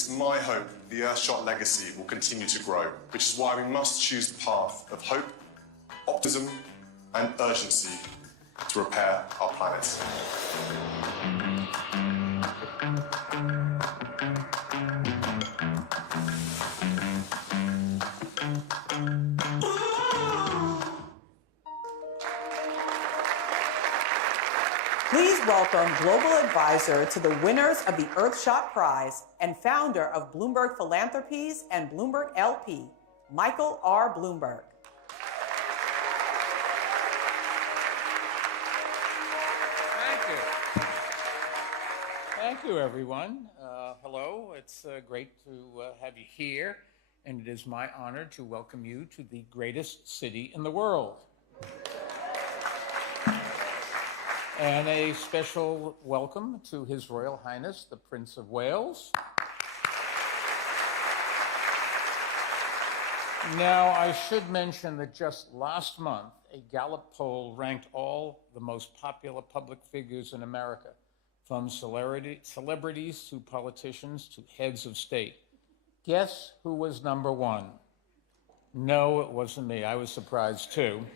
it's my hope the Earthshot legacy will continue to grow, which is why we must choose the path of hope, optimism, and urgency to repair our planet. Please welcome Global Advisor to the winners of the Earthshot Prize and founder of Bloomberg Philanthropies and Bloomberg LP, Michael R. Bloomberg. Thank you. Thank you, everyone. Hello. It's great to have you here, and it is my honor to welcome you to the greatest city in the world. And a special welcome to His Royal Highness, the Prince of Wales. Now, I should mention that just last month, a Gallup poll ranked all the most popular public figures in America, from celebrities to politicians to heads of state. Guess who was number one? No, it wasn't me. I was surprised, too.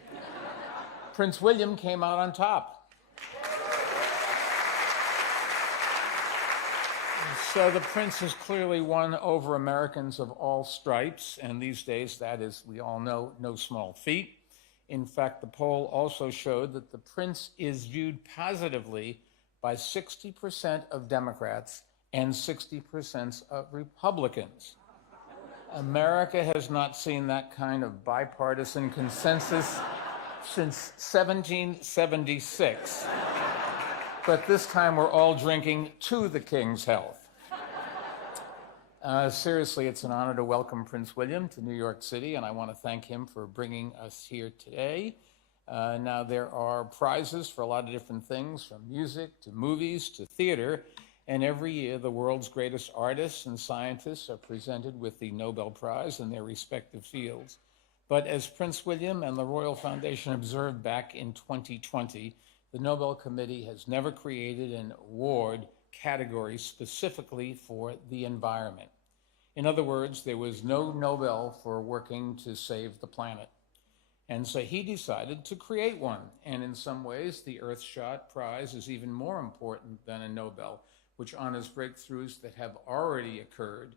Prince William came out on top. So the prince has clearly won over Americans of all stripes, and these days that is, we all know, no small feat. In fact, the poll also showed that the prince is viewed positively by 60% of Democrats and 60% of Republicans. America has not seen that kind of bipartisan consensus since 1776. But this time we're all drinking to the king's health. Seriously, it's an honor to welcome Prince William to New York City, and I want to thank him for bringing us here today. Now, there are prizes for a lot of different things, from music to movies to theater, and every year the world's greatest artists and scientists are presented with the Nobel Prize in their respective fields. But as Prince William and the Royal Foundation observed back in 2020, the Nobel Committee has never created an award category specifically for the environment. In other words, there was no Nobel for working to save the planet. And so he decided to create one. And in some ways, the Earthshot Prize is even more important than a Nobel, which honors breakthroughs that have already occurred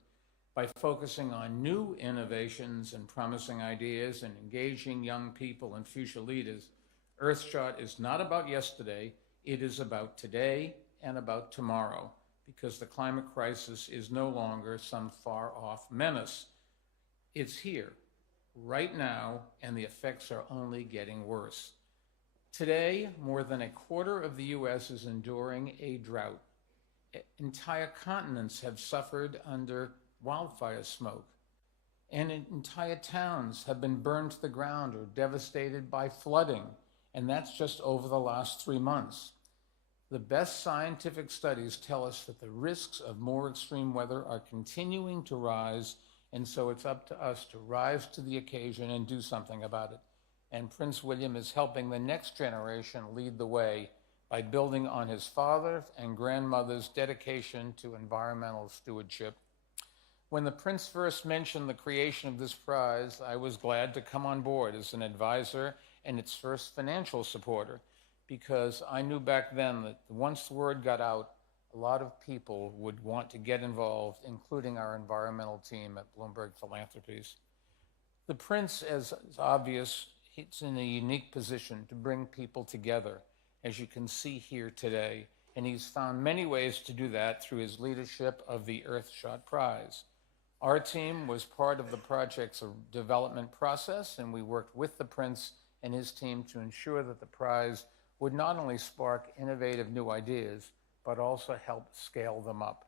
by focusing on new innovations and promising ideas and engaging young people and future leaders. Earthshot is not about yesterday, it is about today and about tomorrow, because the climate crisis is no longer some far-off menace. It's here, right now, and the effects are only getting worse. Today, more than a quarter of the U.S. is enduring a drought. Entire continents have suffered under wildfire smoke, and entire towns have been burned to the ground or devastated by flooding, and that's just over the last 3 months. The best scientific studies tell us that the risks of more extreme weather are continuing to rise, and so it's up to us to rise to the occasion and do something about it. And Prince William is helping the next generation lead the way by building on his father and grandmother's dedication to environmental stewardship. When the prince first mentioned the creation of this prize, I was glad to come on board as an advisor and its first financial supporter, because I knew back then that once the word got out, a lot of people would want to get involved, including our environmental team at Bloomberg Philanthropies. The prince, as is obvious, he's in a unique position to bring people together, as you can see here today, and he's found many ways to do that through his leadership of the Earthshot Prize. Our team was part of the project's development process, and we worked with the prince and his team to ensure that the prize would not only spark innovative new ideas, but also help scale them up.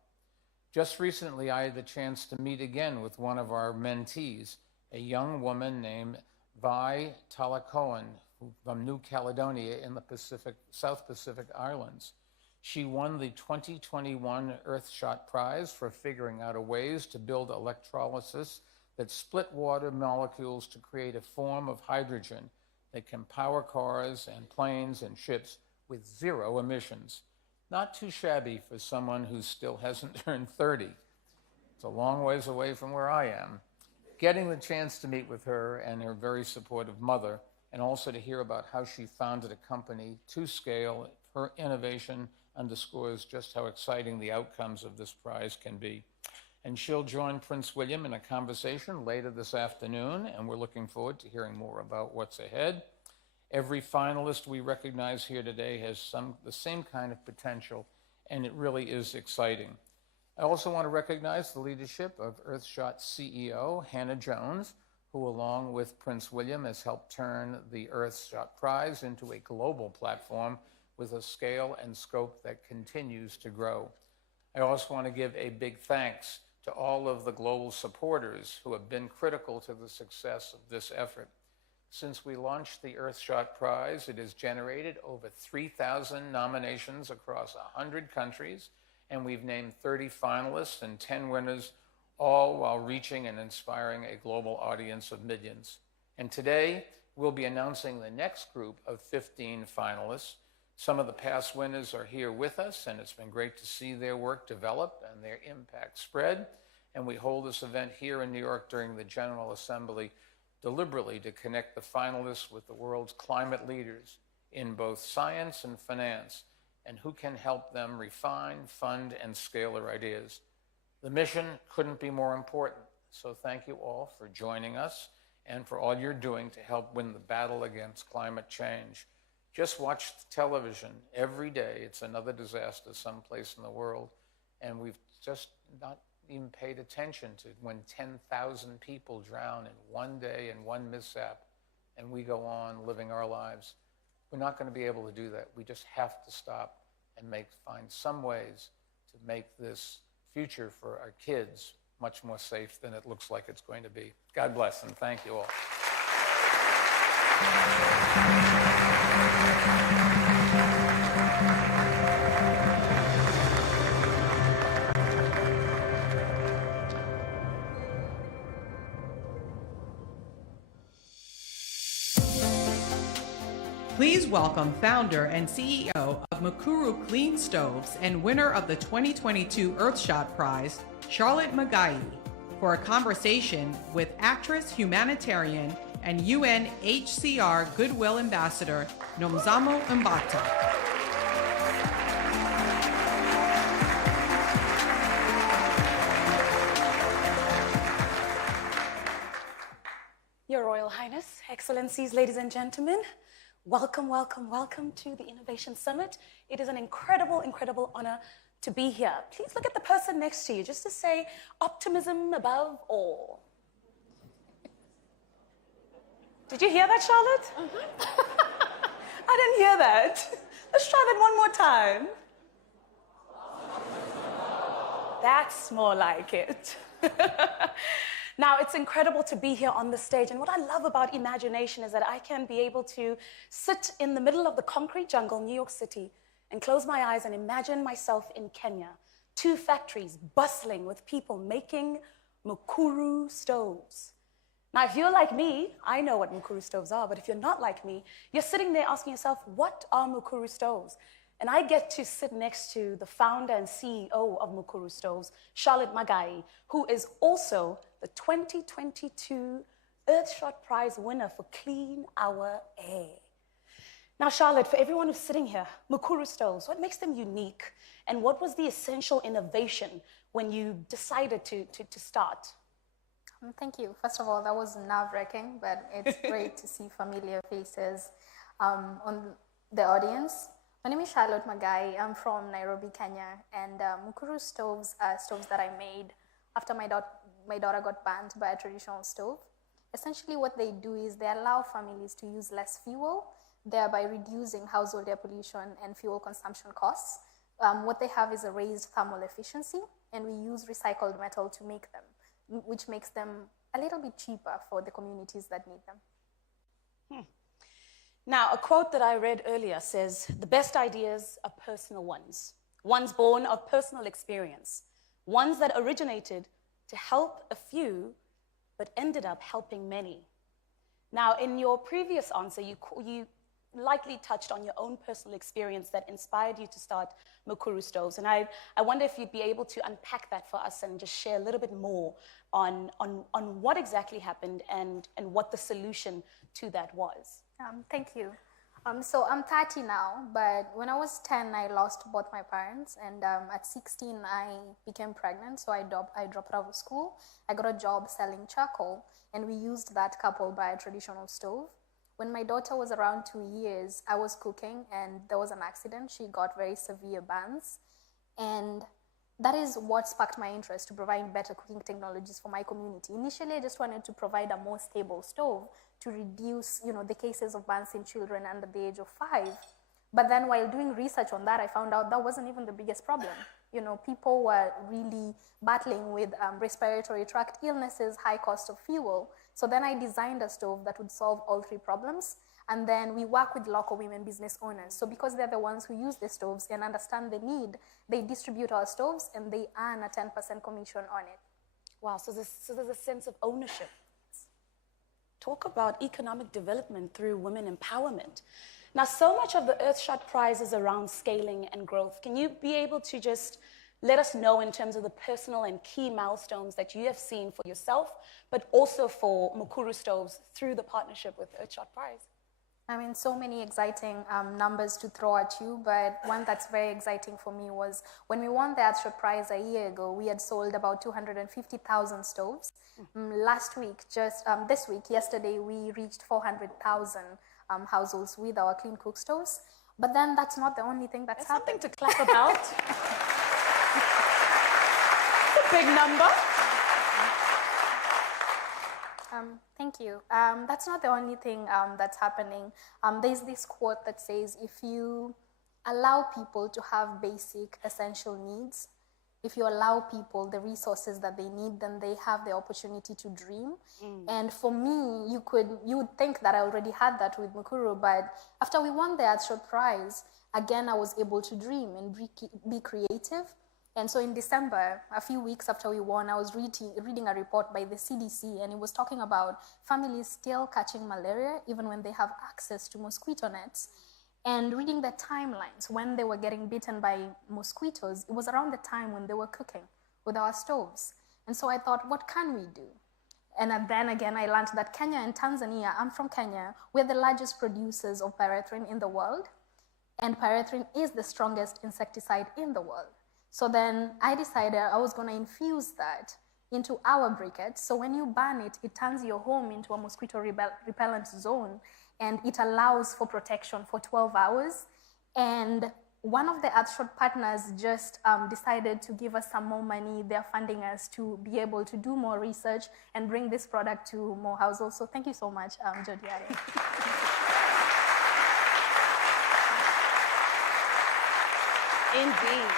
Just recently, I had the chance to meet again with one of our mentees, a young woman named Vi Talakoan from New Caledonia in the South Pacific Islands. She won the 2021 Earthshot Prize for figuring out ways to build electrolysis that split water molecules to create a form of hydrogen that can power cars and planes and ships with zero emissions. Not too shabby for someone who still hasn't turned 30. It's a long ways away from where I am. Getting the chance to meet with her and her very supportive mother, and also to hear about how she founded a company to scale, her innovation underscores just how exciting the outcomes of this prize can be. And she'll join Prince William in a conversation later this afternoon, and we're looking forward to hearing more about what's ahead. Every finalist we recognize here today has the same kind of potential, and it really is exciting. I also want to recognize the leadership of Earthshot CEO, Hannah Jones, who along with Prince William has helped turn the Earthshot Prize into a global platform with a scale and scope that continues to grow. I also want to give a big thanks to all of the global supporters who have been critical to the success of this effort. Since we launched the Earthshot Prize, it has generated over 3,000 nominations across 100 countries, and we've named 30 finalists and 10 winners, all while reaching and inspiring a global audience of millions. And today, we'll be announcing the next group of 15 finalists. Some of the past winners are here with us, and it's been great to see their work develop and their impact spread. And we hold this event here in New York during the General Assembly deliberately to connect the finalists with the world's climate leaders in both science and finance, and who can help them refine, fund, and scale their ideas. The mission couldn't be more important, so thank you all for joining us and for all you're doing to help win the battle against climate change. Just watch television every day. It's another disaster someplace in the world, and we've just not even paid attention to when 10,000 people drown in one day and one mishap, and we go on living our lives. We're not going to be able to do that. We just have to stop and find some ways to make this future for our kids much more safe than it looks like it's going to be. God bless, and thank you all. Please welcome founder and CEO of Mukuru Clean Stoves and winner of the 2022 Earthshot Prize, Charlotte Magayi, for a conversation with actress, humanitarian, and UNHCR Goodwill Ambassador, Nomzamo Mbata. Your Royal Highness, Excellencies, ladies and gentlemen, welcome, welcome, welcome to the Innovation Summit. It is an incredible, incredible honor to be here. Please look at the person next to you just to say, optimism above all. Did you hear that, Charlotte? I didn't hear that. Let's try that one more time. That's more like it. Now, it's incredible to be here on the stage, and what I love about imagination is that I can be able to sit in the middle of the concrete jungle, New York City, and close my eyes and imagine myself in Kenya. 2 factories bustling with people making Mukuru stoves. Now, if you're like me, I know what Mukuru stoves are, but if you're not like me, you're sitting there asking yourself, what are Mukuru stoves? And I get to sit next to the founder and CEO of Mukuru Stoves, Charlotte Magayi, who is also the 2022 Earthshot Prize winner for Clean Our Air. Now, Charlotte, for everyone who's sitting here, Mukuru Stoves, what makes them unique? And what was the essential innovation when you decided to start? Thank you. First of all, that was nerve-wracking, but it's great to see familiar faces on the audience. My name is Charlotte Magayi. I'm from Nairobi, Kenya, and Mukuru stoves are stoves that I made after my daughter got banned by a traditional stove. Essentially, what they do is they allow families to use less fuel, thereby reducing household air pollution and fuel consumption costs. What they have is a raised thermal efficiency, and we use recycled metal to make them, which makes them a little bit cheaper for the communities that need them. Now, a quote that I read earlier says, the best ideas are personal ones born of personal experience, ones that originated to help a few, but ended up helping many. Now, in your previous answer, you lightly touched on your own personal experience that inspired you to start Mukuru Stoves. And I wonder if you'd be able to unpack that for us and just share a little bit more on what exactly happened and what the solution to that was. Thank you. So I'm 30 now, but when I was 10, I lost both my parents. And at 16, I became pregnant. So I dropped out of school. I got a job selling charcoal, and we used that coupled by a traditional stove. When my daughter was around 2 years, I was cooking and there was an accident. She got very severe burns. And that is what sparked my interest to provide better cooking technologies for my community. Initially, I just wanted to provide a more stable stove to reduce, the cases of burns in children under the age of 5. But then while doing research on that, I found out that wasn't even the biggest problem. People were really battling with respiratory tract illnesses, high cost of fuel. So then I designed a stove that would solve all 3 problems. And then we work with local women business owners. So because they're the ones who use the stoves and understand the need, they distribute our stoves and they earn a 10% commission on it. Wow, so there's a sense of ownership. Talk about economic development through women empowerment. Now, so much of the Earthshot Prize is around scaling and growth. Can you be able to just let us know in terms of the personal and key milestones that you have seen for yourself, but also for Mukuru Stoves through the partnership with Earthshot Prize? I mean, so many exciting numbers to throw at you, but one that's very exciting for me was when we won the Earthshot Prize a year ago, we had sold about 250,000 stoves. Last week, this week, yesterday, we reached 400,000 households with our clean cook stoves. But then that's not the only thing that's happened. Something to clap about. It's a big number. Thank you. That's not the only thing that's happening. There's this quote that says, if you allow people to have basic essential needs, if you allow people the resources that they need, then they have the opportunity to dream. And for me, you would think that I already had that with Mukuru, but after we won the Earthshot Prize, again, I was able to dream and be creative. And so in December, a few weeks after we won, I was reading a report by the CDC, and it was talking about families still catching malaria even when they have access to mosquito nets. And reading the timelines when they were getting bitten by mosquitoes, it was around the time when they were cooking with our stoves. And so I thought, what can we do? And then again, I learned that Kenya and Tanzania, I'm from Kenya, we're the largest producers of pyrethrin in the world. And pyrethrin is the strongest insecticide in the world. So then I decided I was going to infuse that into our briquettes. So when you burn it, it turns your home into a mosquito repellent zone, and it allows for protection for 12 hours. And one of the Earthshot partners just decided to give us some more money. They're funding us to be able to do more research and bring this product to more households. So thank you so much, Jodiare. Indeed.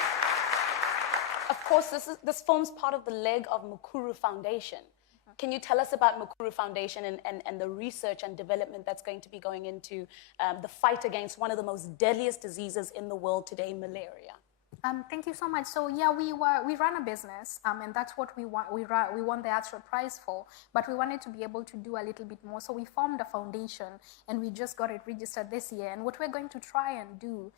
Of course, this forms part of the leg of Mukuru Foundation. Can you tell us about Mukuru Foundation and the research and development that's going to be going into the fight against one of the most deadliest diseases in the world today, malaria? Thank you so much. So yeah, we run a business, and that's what we want. We won the Earthshot Prize for, but we wanted to be able to do a little bit more. So we formed a foundation, and we just got it registered this year. And what we're going to try and do,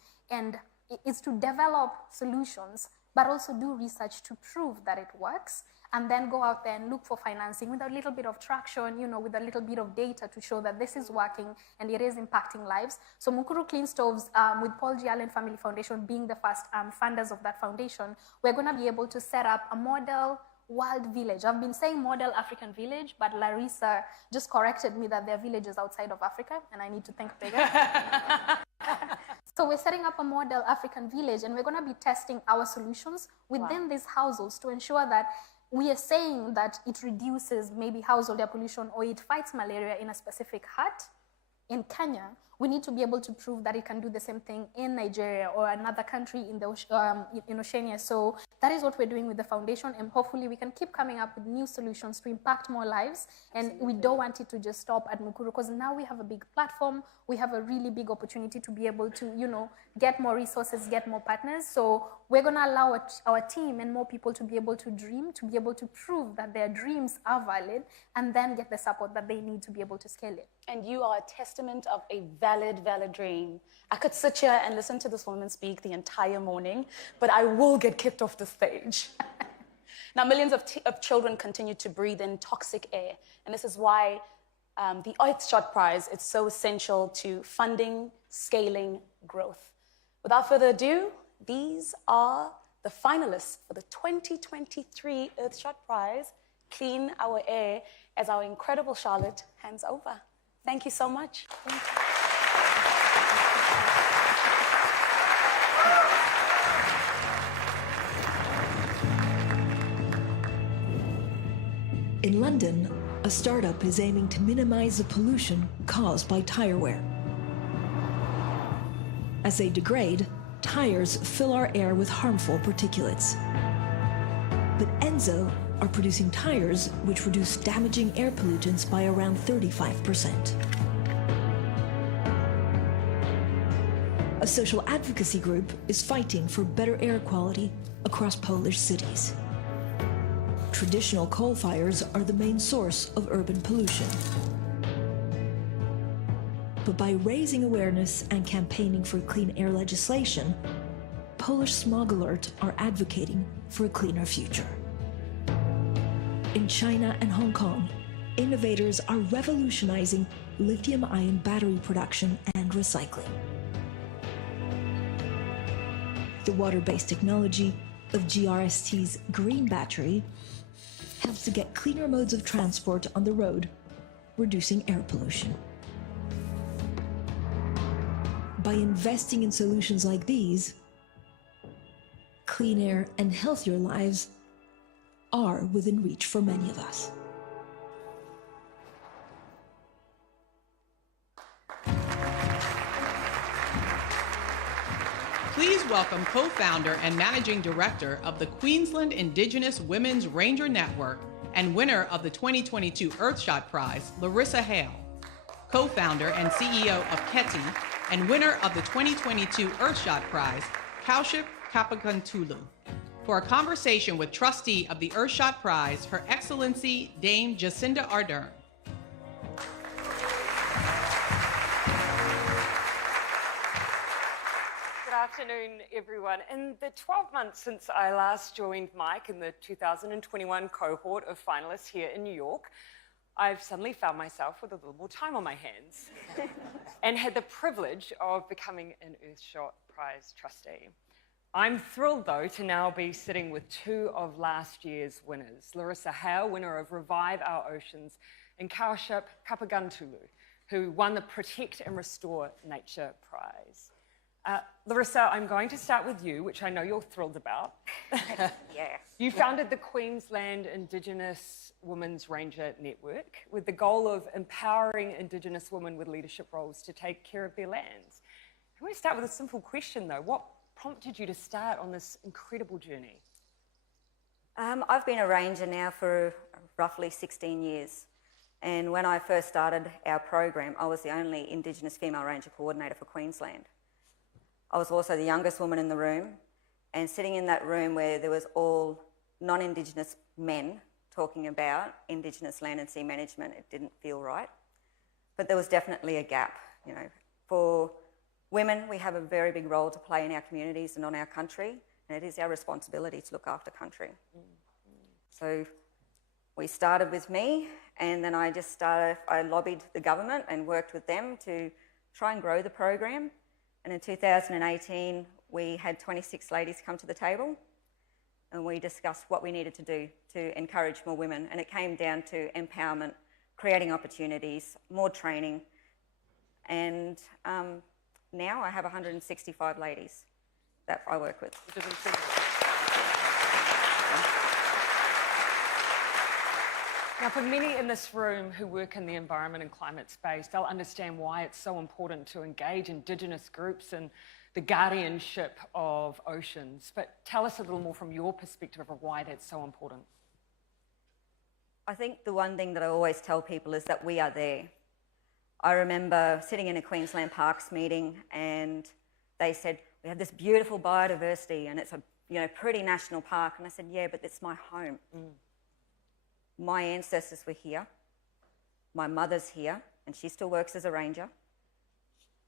is to develop solutions, but also do research to prove that it works, and then go out there and look for financing with a little bit of traction, with a little bit of data to show that this is working and it is impacting lives. So Mukuru Clean Stoves, with Paul G. Allen Family Foundation being the first funders of that foundation, we're going to be able to set up a model world village. I've been saying model African village, but Larissa just corrected me that there are villages outside of Africa, and I need to think bigger. So we're setting up a model African village, and we're going to be testing our solutions within these households to ensure that we are saying that it reduces maybe household air pollution or it fights malaria in a specific hut in Kenya. We need to be able to prove that it can do the same thing in Nigeria or another country in Oceania. So that is what we're doing with the foundation, and hopefully we can keep coming up with new solutions to impact more lives. And we don't want it to just stop at Mukuru, because now we have a big platform. We have a really big opportunity to be able to, get more resources, get more partners. So we're going to allow our team and more people to be able to dream, to be able to prove that their dreams are valid, and then get the support that they need to be able to scale it. And you are a testament of a value valid, valid dream. I could sit here and listen to this woman speak the entire morning, but I will get kicked off the stage. Now, millions of children continue to breathe in toxic air, and this is why the Earthshot Prize is so essential to funding, scaling, growth. Without further ado, these are the finalists for the 2023 Earthshot Prize, Clean Our Air, as our incredible Charlotte hands over. Thank you so much. Thank you. In London, a startup is aiming to minimize the pollution caused by tire wear. As they degrade, tires fill our air with harmful particulates. But Enzo are producing tires which reduce damaging air pollutants by around 35%. A social advocacy group is fighting for better air quality across Polish cities. Traditional coal fires are the main source of urban pollution. But by raising awareness and campaigning for clean air legislation, Polish Smog Alert are advocating for a cleaner future. In China and Hong Kong, innovators are revolutionizing lithium-ion battery production and recycling. The water-based technology of GRST's green battery helps to get cleaner modes of transport on the road, reducing air pollution. By investing in solutions like these, clean air and healthier lives are within reach for many of us. Please welcome co-founder and managing director of the Queensland Indigenous Women's Ranger Network and winner of the 2022 Earthshot Prize, Larissa Hale. Co-founder and CEO of KETI and winner of the 2022 Earthshot Prize, Kaushik Kapagantulu. For a conversation with trustee of the Earthshot Prize, Her Excellency Dame Jacinda Ardern. Good afternoon, everyone. In the 12 months since I last joined Mike in the 2021 cohort of finalists here in New York, I've suddenly found myself with a little more time on my hands and had the privilege of becoming an Earthshot Prize trustee. I'm thrilled, though, to now be sitting with two of last year's winners, Larissa Hale, winner of Revive Our Oceans, and Kaushik Kapagantulu, who won the Protect and Restore Nature Prize. Larissa, I'm going to start with you, which I know you're thrilled about. Yes. You founded the Queensland Indigenous Women's Ranger Network with the goal of empowering Indigenous women with leadership roles to take care of their lands. I want to start with a simple question, though. What prompted you to start on this incredible journey? I've been a ranger now for roughly 16 years. And when I first started our program, I was the only Indigenous female ranger coordinator for Queensland. I was also the youngest woman in the room, and sitting in that room where there was all non-Indigenous men talking about Indigenous land and sea management, it didn't feel right. But there was definitely a gap. You know, for women, we have a very big role to play in our communities and on our country, and it is our responsibility to look after country. So we started with me, and then I lobbied the government and worked with them to try and grow the program. And in 2018, we had 26 ladies come to the table, and we discussed what we needed to do to encourage more women. And it came down to empowerment, creating opportunities, more training. And now I have 165 ladies that I work with. Which is incredible. Now, for many in this room who work in the environment and climate space, they'll understand why it's so important to engage Indigenous groups in the guardianship of oceans. But tell us a little more from your perspective of why that's so important. I think the one thing that I always tell people is that we are there. I remember sitting in a Queensland Parks meeting, and they said, we have this beautiful biodiversity and it's a pretty national park. And I said, yeah, but it's my home. My ancestors were here. My mother's here, and she still works as a ranger.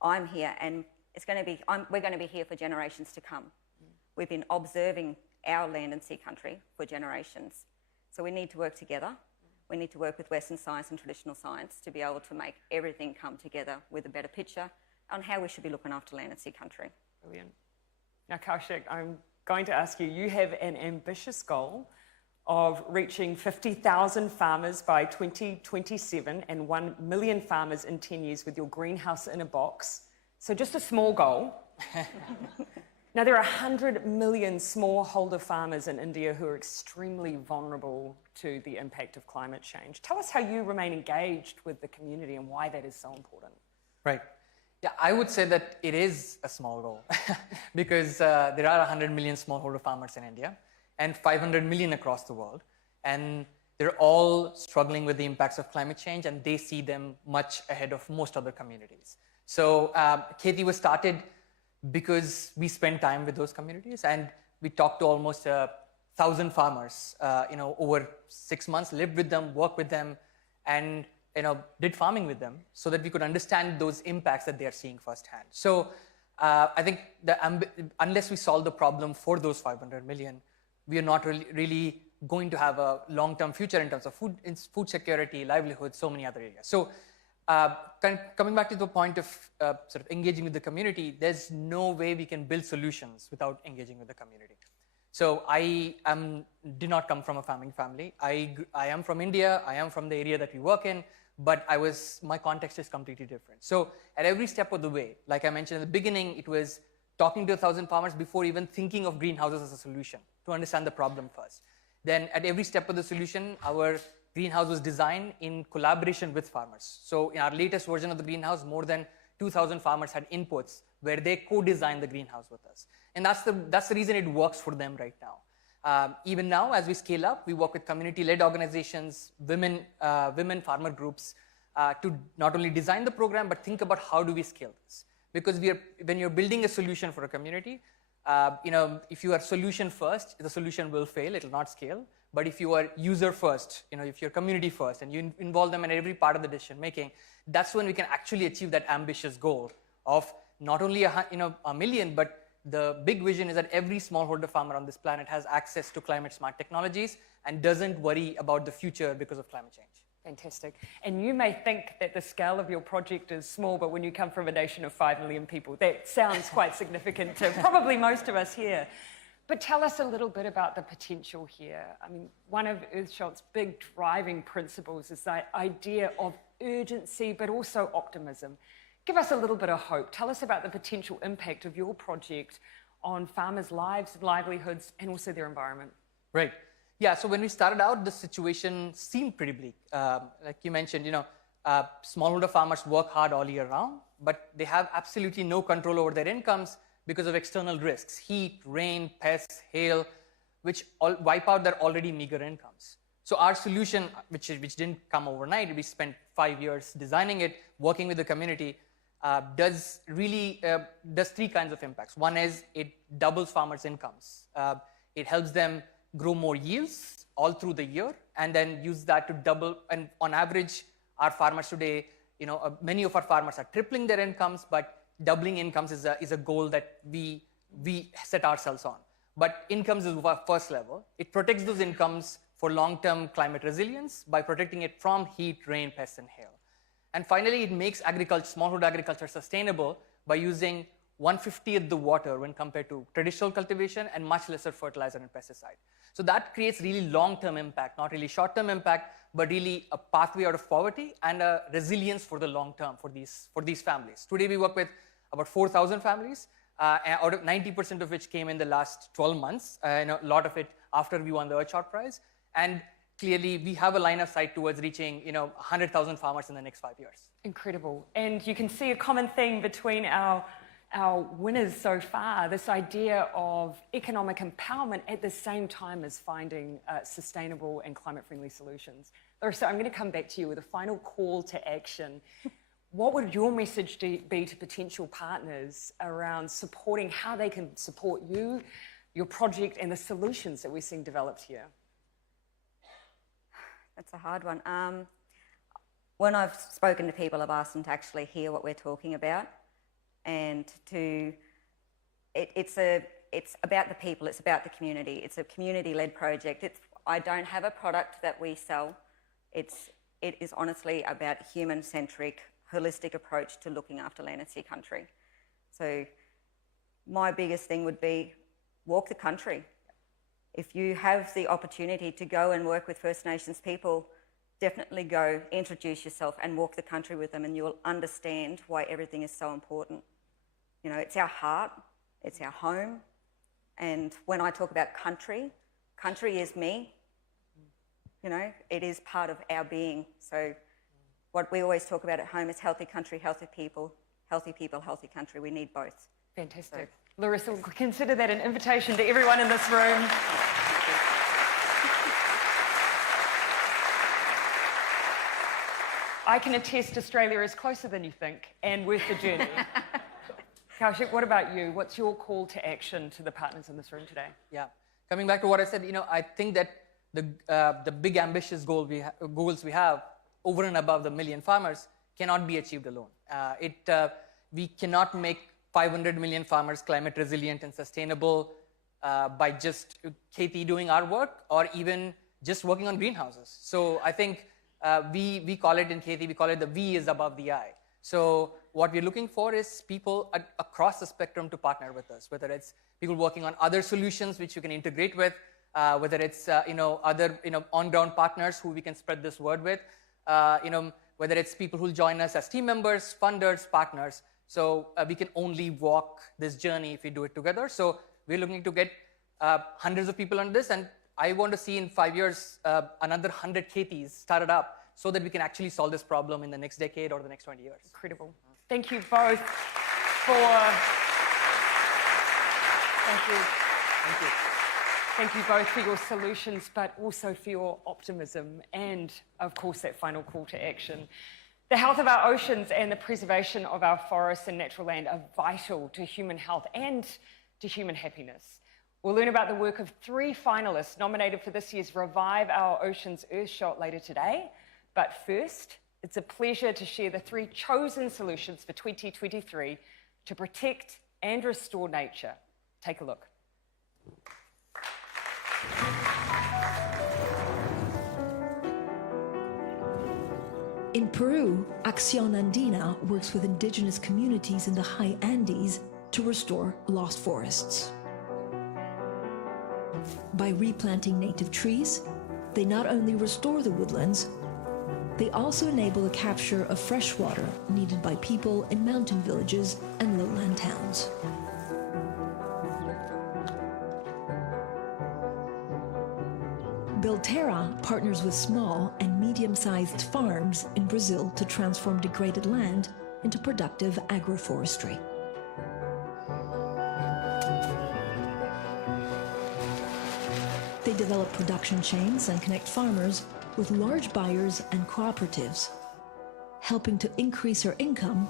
I'm here, and we're going to be here for generations to come. We've been observing our land and sea country for generations. So we need to work together. We need to work with Western science and traditional science to be able to make everything come together with a better picture on how we should be looking after land and sea country. Brilliant. Now, Kaushik, I'm going to ask you, you have an ambitious goal of reaching 50,000 farmers by 2027 and 1 million farmers in 10 years with your greenhouse in a box. So just a small goal. Now, there are 100 million smallholder farmers in India who are extremely vulnerable to the impact of climate change. Tell us how you remain engaged with the community and why that is so important. Right. Yeah, I would say that it is a small goal because there are 100 million smallholder farmers in India and 500 million across the world. And they're all struggling with the impacts of climate change, and they see them much ahead of most other communities. So Kheti was started because we spent time with those communities, and we talked to almost 1,000 farmers, over 6 months, lived with them, worked with them, and did farming with them so that we could understand those impacts that they are seeing firsthand. So I think unless we solve the problem for those 500 million, we are not really going to have a long-term future in terms of food security, livelihood, so many other areas. So coming back to the point of sort of engaging with the community, there's no way we can build solutions without engaging with the community. So I did not come from a farming family. I am from India. I am from the area that we work in, but my context is completely different. So at every step of the way, like I mentioned in the beginning, it was talking to 1,000 farmers before even thinking of greenhouses as a solution to understand the problem first. Then at every step of the solution, our greenhouse was designed in collaboration with farmers. So in our latest version of the greenhouse, more than 2,000 farmers had inputs where they co-designed the greenhouse with us. And that's the reason it works for them right now. Even now, as we scale up, we work with community-led organizations, women farmer groups, to not only design the program, but think about how do we scale this. Because when you're building a solution for a community, if you are solution first, the solution will fail, it will not scale. But if you are user first, if you're community first, and you involve them in every part of the decision making, that's when we can actually achieve that ambitious goal of not only a million, but the big vision is that every smallholder farmer on this planet has access to climate smart technologies and doesn't worry about the future because of climate change. Fantastic. And you may think that the scale of your project is small, but when you come from a nation of 5 million people, that sounds quite significant to probably most of us here. But tell us a little bit about the potential here. I mean, one of Earthshot's big driving principles is that idea of urgency, but also optimism. Give us a little bit of hope. Tell us about the potential impact of your project on farmers' lives, livelihoods, and also their environment. Right. Yeah, so when we started out, the situation seemed pretty bleak. Like you mentioned, smallholder farmers work hard all year round, but they have absolutely no control over their incomes because of external risks, heat, rain, pests, hail, which all wipe out their already meager incomes. So our solution, which didn't come overnight, we spent 5 years designing it, working with the community, does 3 kinds of impacts. One is it doubles farmers' incomes. It helps them grow more yields all through the year, and then use that to double. And on average, our farmers today, many of our farmers are tripling their incomes, but doubling incomes is a goal that we set ourselves on. But incomes is our first level. It protects those incomes for long-term climate resilience by protecting it from heat, rain, pests, and hail. And finally, it makes smallholder agriculture sustainable by using 1/50th the water when compared to traditional cultivation and much lesser fertilizer and pesticide. So that creates really long-term impact, not really short-term impact, but really a pathway out of poverty and a resilience for the long term for these families. Today, we work with about 4,000 families, out of 90% of which came in the last 12 months, a lot of it after we won the Earthshot Prize. And clearly, we have a line of sight towards reaching 100,000 farmers in the next 5 years. Incredible. And you can see a common theme between our winners so far, this idea of economic empowerment at the same time as finding sustainable and climate-friendly solutions. Larissa, I'm going to come back to you with a final call to action. What would your message be to potential partners around supporting how they can support you, your project, and the solutions that we're seeing developed here? That's a hard one. When I've spoken to people, I've asked them to actually hear what we're talking about. and it's about the people, it's about the community. It's a community-led project. I don't have a product that we sell. It is honestly about human-centric, holistic approach to looking after land and sea country. So my biggest thing would be walk the country. If you have the opportunity to go and work with First Nations people, definitely go, introduce yourself and walk the country with them, and you'll understand why everything is so important. You know, it's our heart, it's our home. And when I talk about country, country is me. You know, it is part of our being. So what we always talk about at home is healthy country, healthy people, healthy country. We need both. Fantastic. So, Larissa, consider that an invitation to everyone in this room. I can attest Australia is closer than you think and worth the journey. Kaushik, what about you? What's your call to action to the partners in this room today? Yeah, coming back to what I said, you know, I think that the big ambitious goals we have over and above the million farmers cannot be achieved alone. We cannot make 500 million farmers climate resilient and sustainable by just Kheti doing our work or even just working on greenhouses. So I think we call it in Kheti, we call it the V is above the I. So what we're looking for is people across the spectrum to partner with us, whether it's people working on other solutions which you can integrate with, whether it's other on-ground partners who we can spread this word with, whether it's people who'll join us as team members, funders, partners. So we can only walk this journey if we do it together. So we're looking to get hundreds of people on this, and I want to see in 5 years another 100 Khetis started up so that we can actually solve this problem in the next decade or the next 20 years. Incredible. Thank you both for... Thank you. Thank you. Thank you both for your solutions, but also for your optimism and, of course, that final call to action. The health of our oceans and the preservation of our forests and natural land are vital to human health and to human happiness. We'll learn about the work of 3 finalists nominated for this year's Revive Our Oceans Earthshot later today. But first, it's a pleasure to share the 3 chosen solutions for 2023 to protect and restore nature. Take a look. In Peru, Acción Andina works with indigenous communities in the high Andes to restore lost forests. By replanting native trees, they not only restore the woodlands, they also enable the capture of fresh water needed by people in mountain villages and lowland towns. Belterra partners with small and medium-sized farms in Brazil to transform degraded land into productive agroforestry. They develop production chains and connect farmers with large buyers and cooperatives, helping to increase their income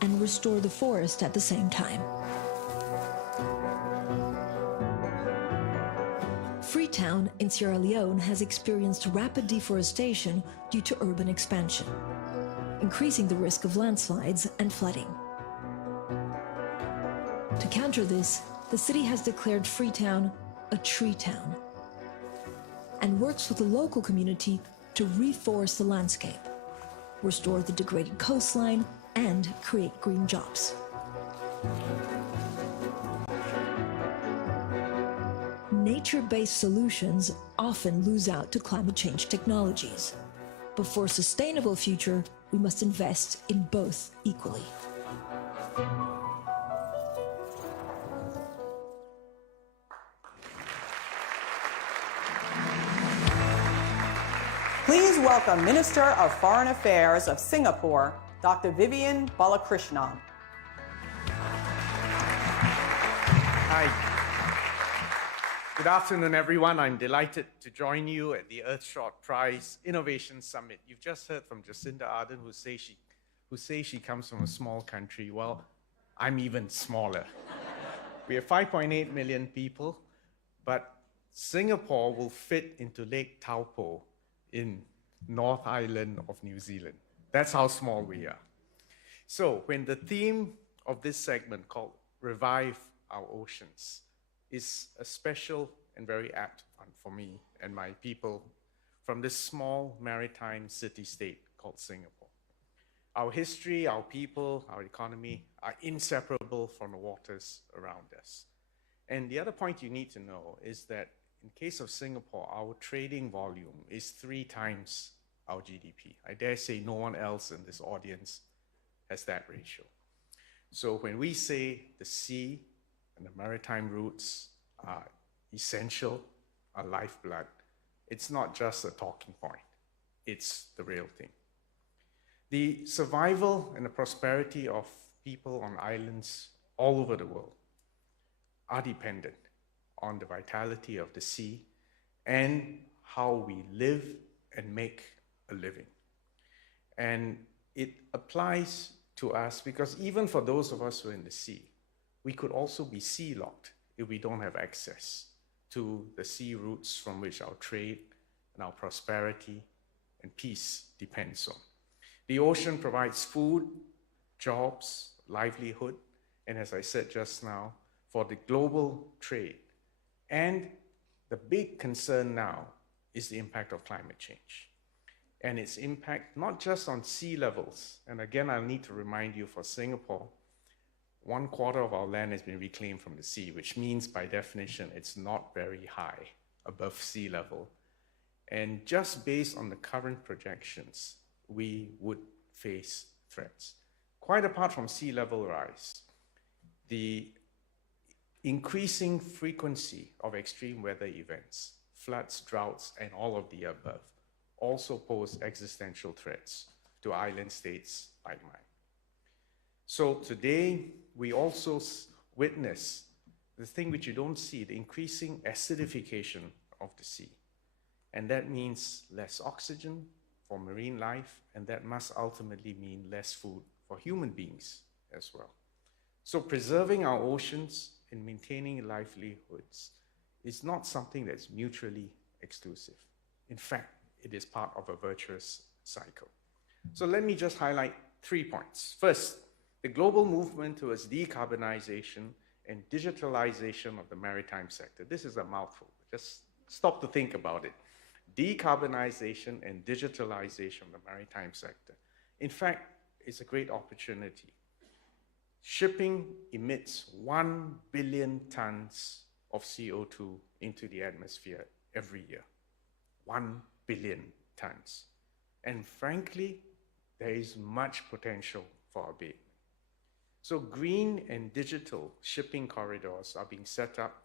and restore the forest at the same time. Freetown in Sierra Leone has experienced rapid deforestation due to urban expansion, increasing the risk of landslides and flooding. To counter this, the city has declared Freetown a tree town and works with the local community to reforest the landscape, restore the degraded coastline, and create green jobs. Nature-based solutions often lose out to climate change technologies. But for a sustainable future, we must invest in both equally. Please welcome Minister of Foreign Affairs of Singapore, Dr. Vivian Balakrishnan. Hi. Good afternoon, everyone. I'm delighted to join you at the Earthshot Prize Innovation Summit. You've just heard from Jacinda Ardern, who says she comes from a small country. Well, I'm even smaller. We have 5.8 million people, but Singapore will fit into Lake Taupo in North Island of New Zealand. That's how small we are. So when the theme of this segment called Revive Our Oceans is a special and very apt one for me and my people from this small maritime city-state called Singapore. Our history, our people, our economy are inseparable from the waters around us. And the other point you need to know is that in case of Singapore, our trading volume is 3 times our GDP. I dare say no one else in this audience has that ratio. So when we say the sea and the maritime routes are essential, are lifeblood, it's not just a talking point, it's the real thing. The survival and the prosperity of people on islands all over the world are dependent on the vitality of the sea and how we live and make a living. And it applies to us because even for those of us who are in the sea, we could also be sea locked if we don't have access to the sea routes from which our trade and our prosperity and peace depends on. The ocean provides food, jobs, livelihood, and as I said just now, for the global trade. And the big concern now is the impact of climate change. And its impact not just on sea levels, and again, I'll need to remind you for Singapore, 1/4 of our land has been reclaimed from the sea, which means by definition, it's not very high above sea level. And just based on the current projections, we would face threats. Quite apart from sea level rise, the increasing frequency of extreme weather events, floods, droughts, and all of the above, also pose existential threats to island states like mine. So today, we also witness the thing which you don't see, the increasing acidification of the sea. And that means less oxygen for marine life, and that must ultimately mean less food for human beings as well. So preserving our oceans and maintaining livelihoods is not something that's mutually exclusive. In fact, it is part of a virtuous cycle. So let me just highlight 3 points. First, the global movement towards decarbonization and digitalization of the maritime sector. This is a mouthful. Just stop to think about it. Decarbonization and digitalization of the maritime sector. In fact, it's a great opportunity. Shipping emits 1 billion tons of CO2 into the atmosphere every year. 1 billion tons. And frankly, there is much potential for abatement. So green and digital shipping corridors are being set up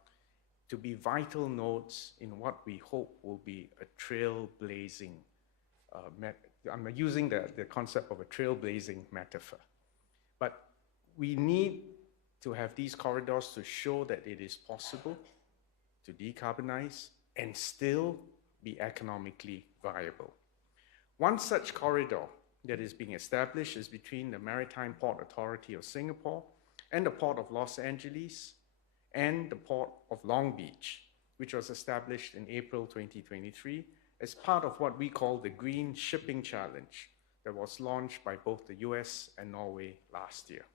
to be vital nodes in what we hope will be a trailblazing, I'm using the concept of a trailblazing metaphor. But we need to have these corridors to show that it is possible to decarbonize and still be economically viable. One such corridor that is being established is between the Maritime Port Authority of Singapore and the Port of Los Angeles and the Port of Long Beach, which was established in April 2023 as part of what we call the Green Shipping Challenge that was launched by both the US and Norway last year.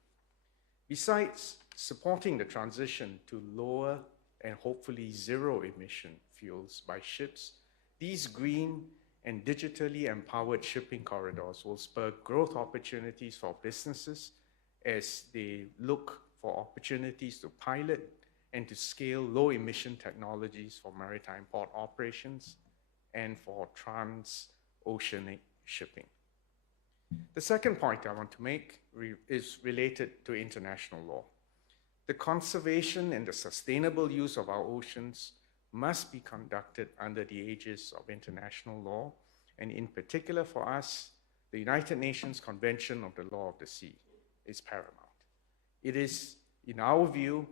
Besides supporting the transition to lower and hopefully zero emission fuels by ships, these green and digitally empowered shipping corridors will spur growth opportunities for businesses as they look for opportunities to pilot and to scale low emission technologies for maritime port operations and for transoceanic shipping. The second point I want to make is related to international law. The conservation and the sustainable use of our oceans must be conducted under the aegis of international law, and in particular for us, the United Nations Convention of the Law of the Sea is paramount. It is, in our view,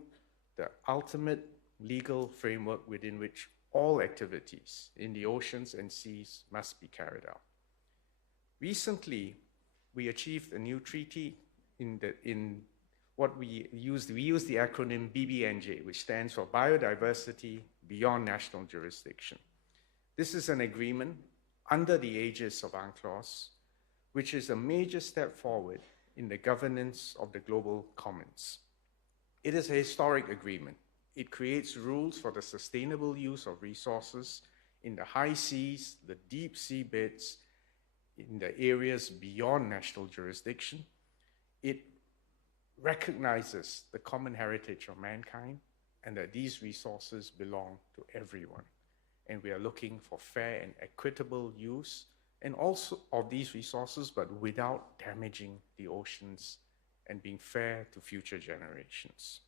the ultimate legal framework within which all activities in the oceans and seas must be carried out. Recently, we achieved a new treaty in what we use the acronym BBNJ, which stands for Biodiversity Beyond National Jurisdiction. This is an agreement under the aegis of UNCLOS, which is a major step forward in the governance of the global commons. It is a historic agreement. It creates rules for the sustainable use of resources in the high seas, the deep sea beds, in the areas beyond national jurisdiction. It recognizes the common heritage of mankind and that these resources belong to everyone. And we are looking for fair and equitable use and also of these resources, but without damaging the oceans and being fair to future generations.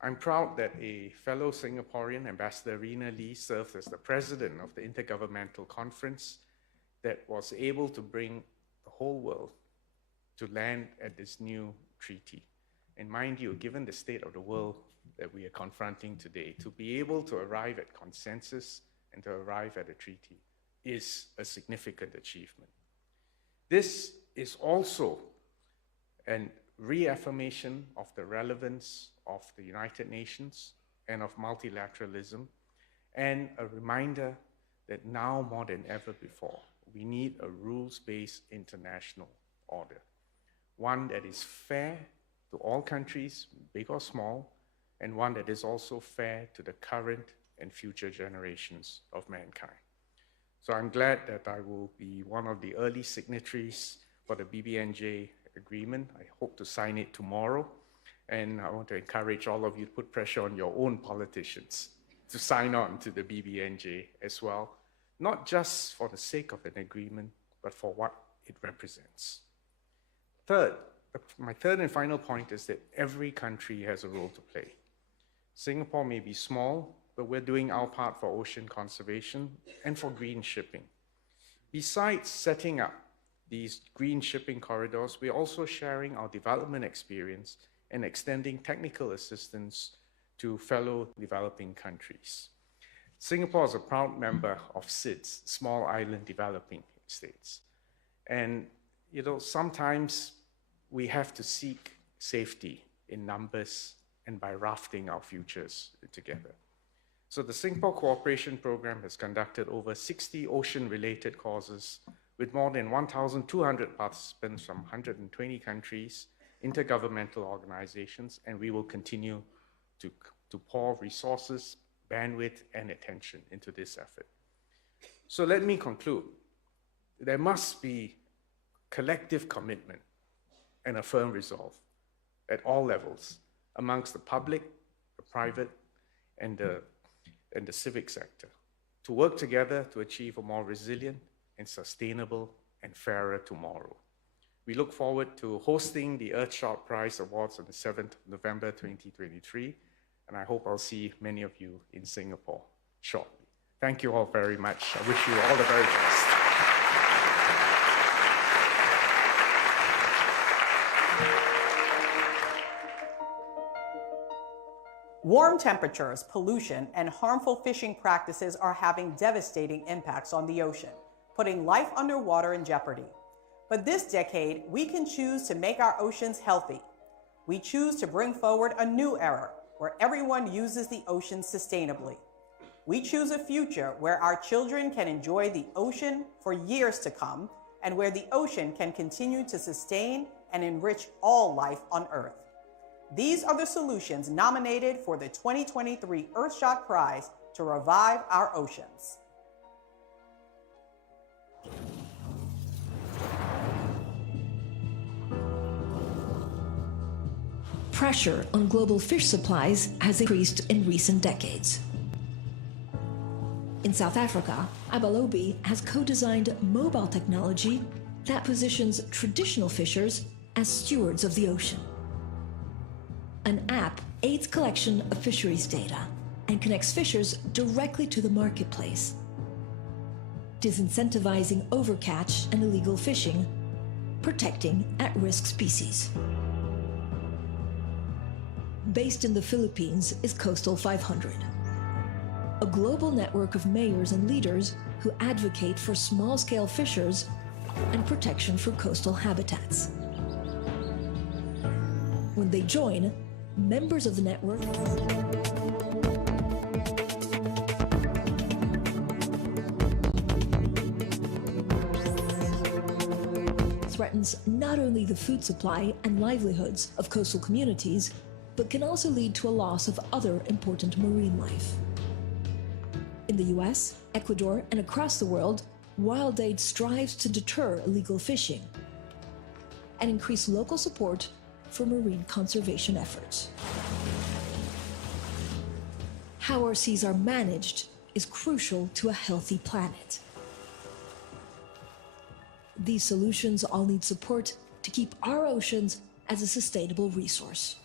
I'm proud that a fellow Singaporean, Ambassador Rina Lee, served as the president of the Intergovernmental Conference that was able to bring the whole world to land at this new treaty. And mind you, given the state of the world that we are confronting today, to be able to arrive at consensus and to arrive at a treaty is a significant achievement. This is also a reaffirmation of the relevance of the United Nations and of multilateralism, and a reminder that now more than ever before, we need a rules-based international order, one that is fair to all countries, big or small, and one that is also fair to the current and future generations of mankind. So I'm glad that I will be one of the early signatories for the BBNJ agreement. I hope to sign it tomorrow, and I want to encourage all of you to put pressure on your own politicians to sign on to the BBNJ as well, not just for the sake of an agreement, but for what it represents. Third, my third and final point is that every country has a role to play. Singapore may be small, but we're doing our part for ocean conservation and for green shipping. Besides setting up these green shipping corridors, we're also sharing our development experience and extending technical assistance to fellow developing countries. Singapore is a proud member of SIDS, Small Island Developing States. And sometimes we have to seek safety in numbers and by rafting our futures together. So the Singapore Cooperation Program has conducted over 60 ocean-related courses with more than 1,200 participants from 120 countries, intergovernmental organizations, and we will continue to pour resources, bandwidth, and attention into this effort. So let me conclude. There must be collective commitment and a firm resolve at all levels amongst the public, the private, and the civic sector to work together to achieve a more resilient and sustainable and fairer tomorrow. We look forward to hosting the Earthshot Prize Awards on the 7th of November 2023, and I hope I'll see many of you in Singapore shortly. Thank you all very much. I wish you all the very best. Warm temperatures, pollution, and harmful fishing practices are having devastating impacts on the ocean, putting life underwater in jeopardy. But this decade, we can choose to make our oceans healthy. We choose to bring forward a new era where everyone uses the ocean sustainably. We choose a future where our children can enjoy the ocean for years to come and where the ocean can continue to sustain and enrich all life on Earth. These are the solutions nominated for the 2023 Earthshot Prize to revive our oceans. Pressure on global fish supplies has increased in recent decades. In South Africa, Abalobi has co-designed mobile technology that positions traditional fishers as stewards of the ocean. An app aids collection of fisheries data and connects fishers directly to the marketplace, disincentivizing overcatch and illegal fishing, protecting at-risk species. Based in the Philippines is Coastal 500, a global network of mayors and leaders who advocate for small-scale fishers and protection for coastal habitats. When they join, members of the network threatens not only the food supply and livelihoods of coastal communities, but can also lead to a loss of other important marine life. In the US, Ecuador, and across the world, Wild Aid strives to deter illegal fishing and increase local support for marine conservation efforts. How our seas are managed is crucial to a healthy planet. These solutions all need support to keep our oceans as a sustainable resource.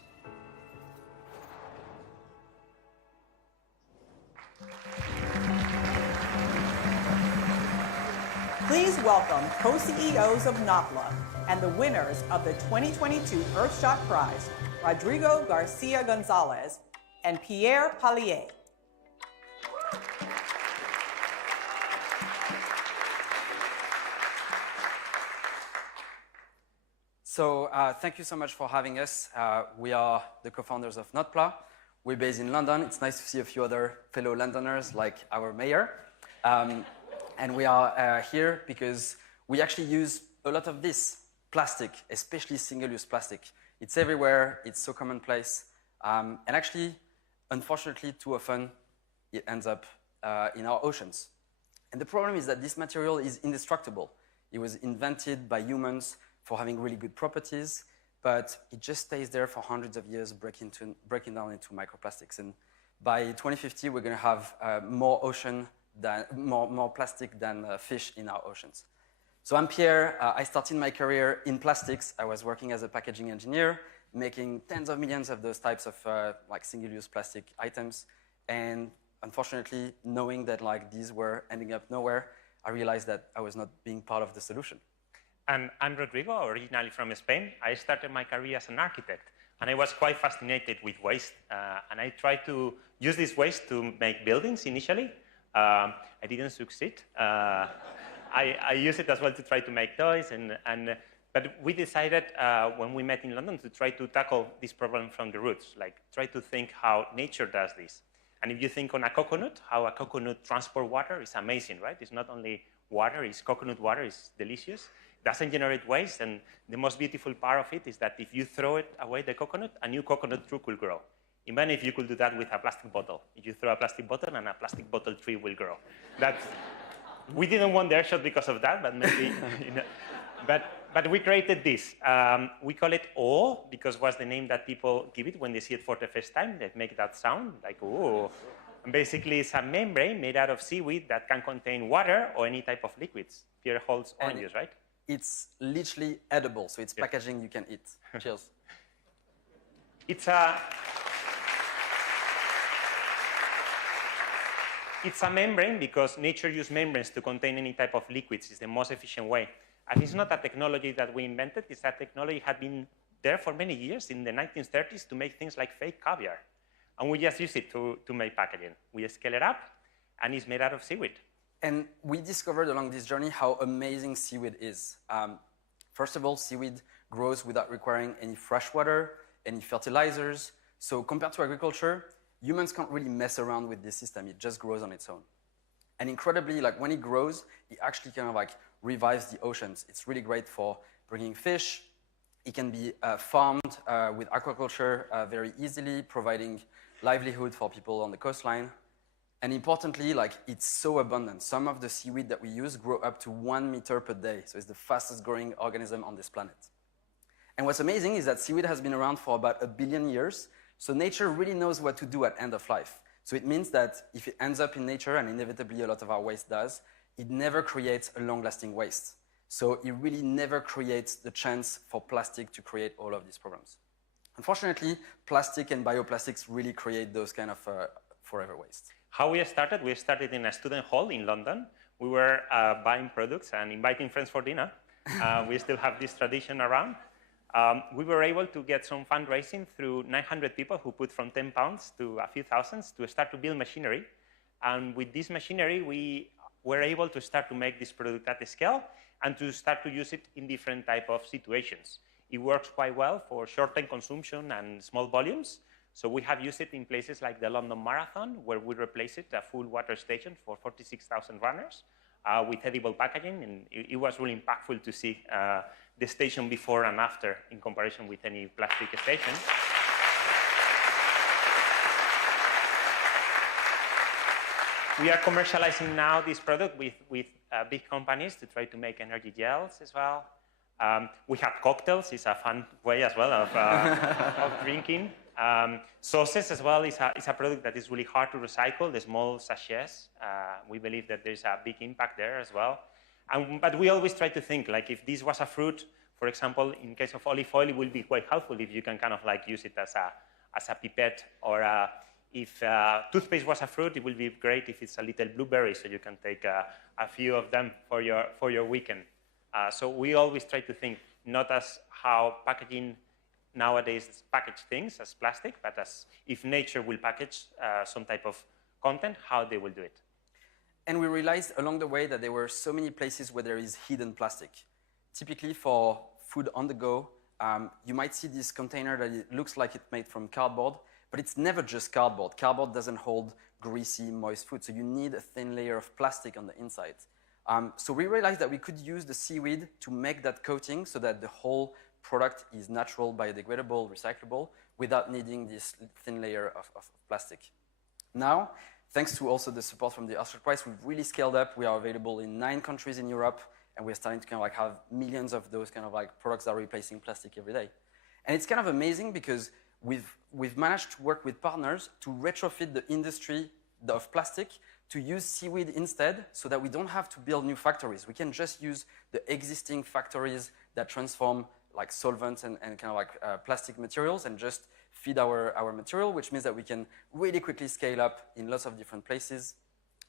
Please welcome co-CEOs of NAPLA and the winners of the 2022 Earthshot Prize, Rodrigo Garcia Gonzalez and Pierre Pallier. So thank you so much for having us. We are the co-founders of NAPLA. We're based in London. It's nice to see a few other fellow Londoners like our mayor. And we are here because we actually use a lot of this plastic, especially single-use plastic. It's everywhere. It's so commonplace. And actually, unfortunately, too often, it ends up in our oceans. And the problem is that this material is indestructible. It was invented by humans for having really good properties, but it just stays there for hundreds of years, breaking down into microplastics. And by 2050, we're going to have more plastic than fish in our oceans. So I'm Pierre. I started my career in plastics. I was working as a packaging engineer, making tens of millions of those types of like single-use plastic items. And unfortunately, knowing that like these were ending up nowhere, I realized that I was not being part of the solution. And I'm Rodrigo, originally from Spain. I started my career as an architect, and I was quite fascinated with waste. And I tried to use this waste to make buildings initially. I didn't succeed. I used it as well to try to make toys, but we decided when we met in London to try to tackle this problem from the roots, like try to think how nature does this. And if you think on a coconut, how a coconut transport water is amazing, right? It's not only water, it's coconut water, it's delicious. It doesn't generate waste, and the most beautiful part of it is that if you throw it away, the coconut, a new coconut tree will grow. Even if you could do that with a plastic bottle. If you throw a plastic bottle, and a plastic bottle tree will grow. We didn't want the Earthshot because of that, but maybe, you know, but we created this. We call it O because was the name that people give it when they see it for the first time. They make that sound, like, oh. And basically, it's a membrane made out of seaweed that can contain water or any type of liquids. Pierre holds oranges, right? It's literally edible, so it's packaging you can eat. Cheers. It's a membrane because nature uses membranes to contain any type of liquids. It's the most efficient way. And it's not a technology that we invented. It's a technology had been there for many years in the 1930s to make things like fake caviar. And we just use it to make packaging. We scale it up, and it's made out of seaweed. And we discovered along this journey how amazing seaweed is. First of all, seaweed grows without requiring any fresh water, any fertilizers. So compared to agriculture, humans can't really mess around with this system. It just grows on its own. And incredibly, like when it grows, it actually kind of like revives the oceans. It's really great for bringing fish. It can be farmed with aquaculture very easily, providing livelihood for people on the coastline. And importantly, like it's so abundant. Some of the seaweed that we use grow up to 1 meter per day. So it's the fastest growing organism on this planet. And what's amazing is that seaweed has been around for about 1 billion years. So nature really knows what to do at end of life. So it means that if it ends up in nature, and inevitably a lot of our waste does, it never creates a long-lasting waste. So it really never creates the chance for plastic to create all of these problems. Unfortunately, plastic and bioplastics really create those kind of forever waste. How we started in a student hall in London. We were buying products and inviting friends for dinner. We still have this tradition around. We were able to get some fundraising through 900 people who put from 10 pounds to a few thousands to start to build machinery. And with this machinery, we were able to start to make this product at scale and to start to use it in different type of situations. It works quite well for short-term consumption and small volumes. So we have used it in places like the London Marathon, where we replaced it, a full water station for 46,000 runners with edible packaging. And it was really impactful to see the station before and after in comparison with any plastic station. We are commercializing now this product with big companies to try to make energy gels as well. We have cocktails. It's a fun way as well of drinking. Sauces as well is a product that is really hard to recycle, the small sachets. We believe that there's a big impact there as well. But we always try to think, like, if this was a fruit, for example, in case of olive oil, it will be quite helpful if you can kind of like use it as a pipette, or if toothpaste was a fruit, it will be great if it's a little blueberry, so you can take a few of them for your weekend. So we always try to think not as how packaging nowadays package things as plastic, but as if nature will package some type of content, how they will do it. And we realized along the way that there were so many places where there is hidden plastic. Typically for food on the go, you might see this container that it looks like it's made from cardboard, but it's never just cardboard. Cardboard doesn't hold greasy, moist food, so you need a thin layer of plastic on the inside. So we realized that we could use the seaweed to make that coating so that the whole product is natural, biodegradable, recyclable, without needing this thin layer of plastic. Now, thanks to also the support from the Earthshot Prize, we've really scaled up. We are available in 9 countries in Europe, and we're starting to kind of like have millions of those kind of like products that are replacing plastic every day. And it's kind of amazing because we've managed to work with partners to retrofit the industry of plastic to use seaweed instead, so that we don't have to build new factories. We can just use the existing factories that transform like solvents and kind of like plastic materials and just feed our material, which means that we can really quickly scale up in lots of different places.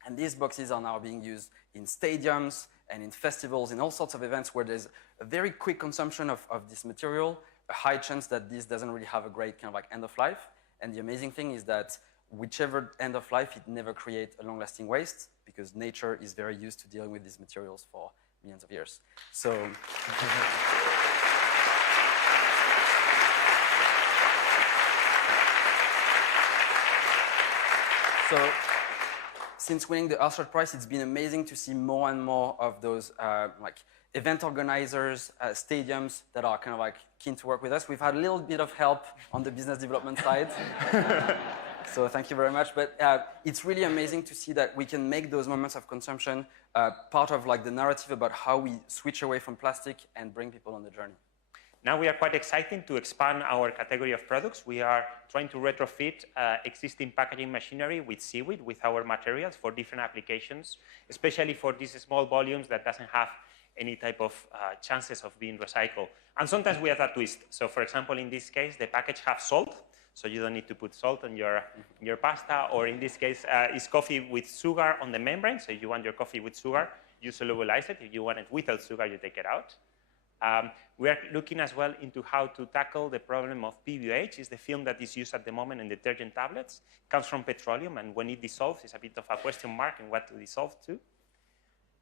And these boxes are now being used in stadiums and in festivals, in all sorts of events where there's a very quick consumption of this material, a high chance that this doesn't really have a great kind of like end of life. And the amazing thing is that whichever end of life, it never creates a long-lasting waste, because nature is very used to dealing with these materials for millions of years. So, since winning the Earthshot Prize, it's been amazing to see more and more of those like event organizers, stadiums that are kind of like keen to work with us. We've had a little bit of help on the business development side. So thank you very much. But it's really amazing to see that we can make those moments of consumption part of like the narrative about how we switch away from plastic and bring people on the journey. Now we are quite excited to expand our category of products. We are trying to retrofit existing packaging machinery with seaweed, with our materials for different applications, especially for these small volumes that doesn't have any type of chances of being recycled. And sometimes we have a twist. So for example, in this case, the package has salt, so you don't need to put salt on your pasta, or in this case, it's coffee with sugar on the membrane. So if you want your coffee with sugar, you solubilize it. If you want it without sugar, you take it out. We are looking as well into how to tackle the problem of PBOH. It's the film that is used at the moment in detergent tablets. It comes from petroleum, and when it dissolves, it's a bit of a question mark in what to dissolve to.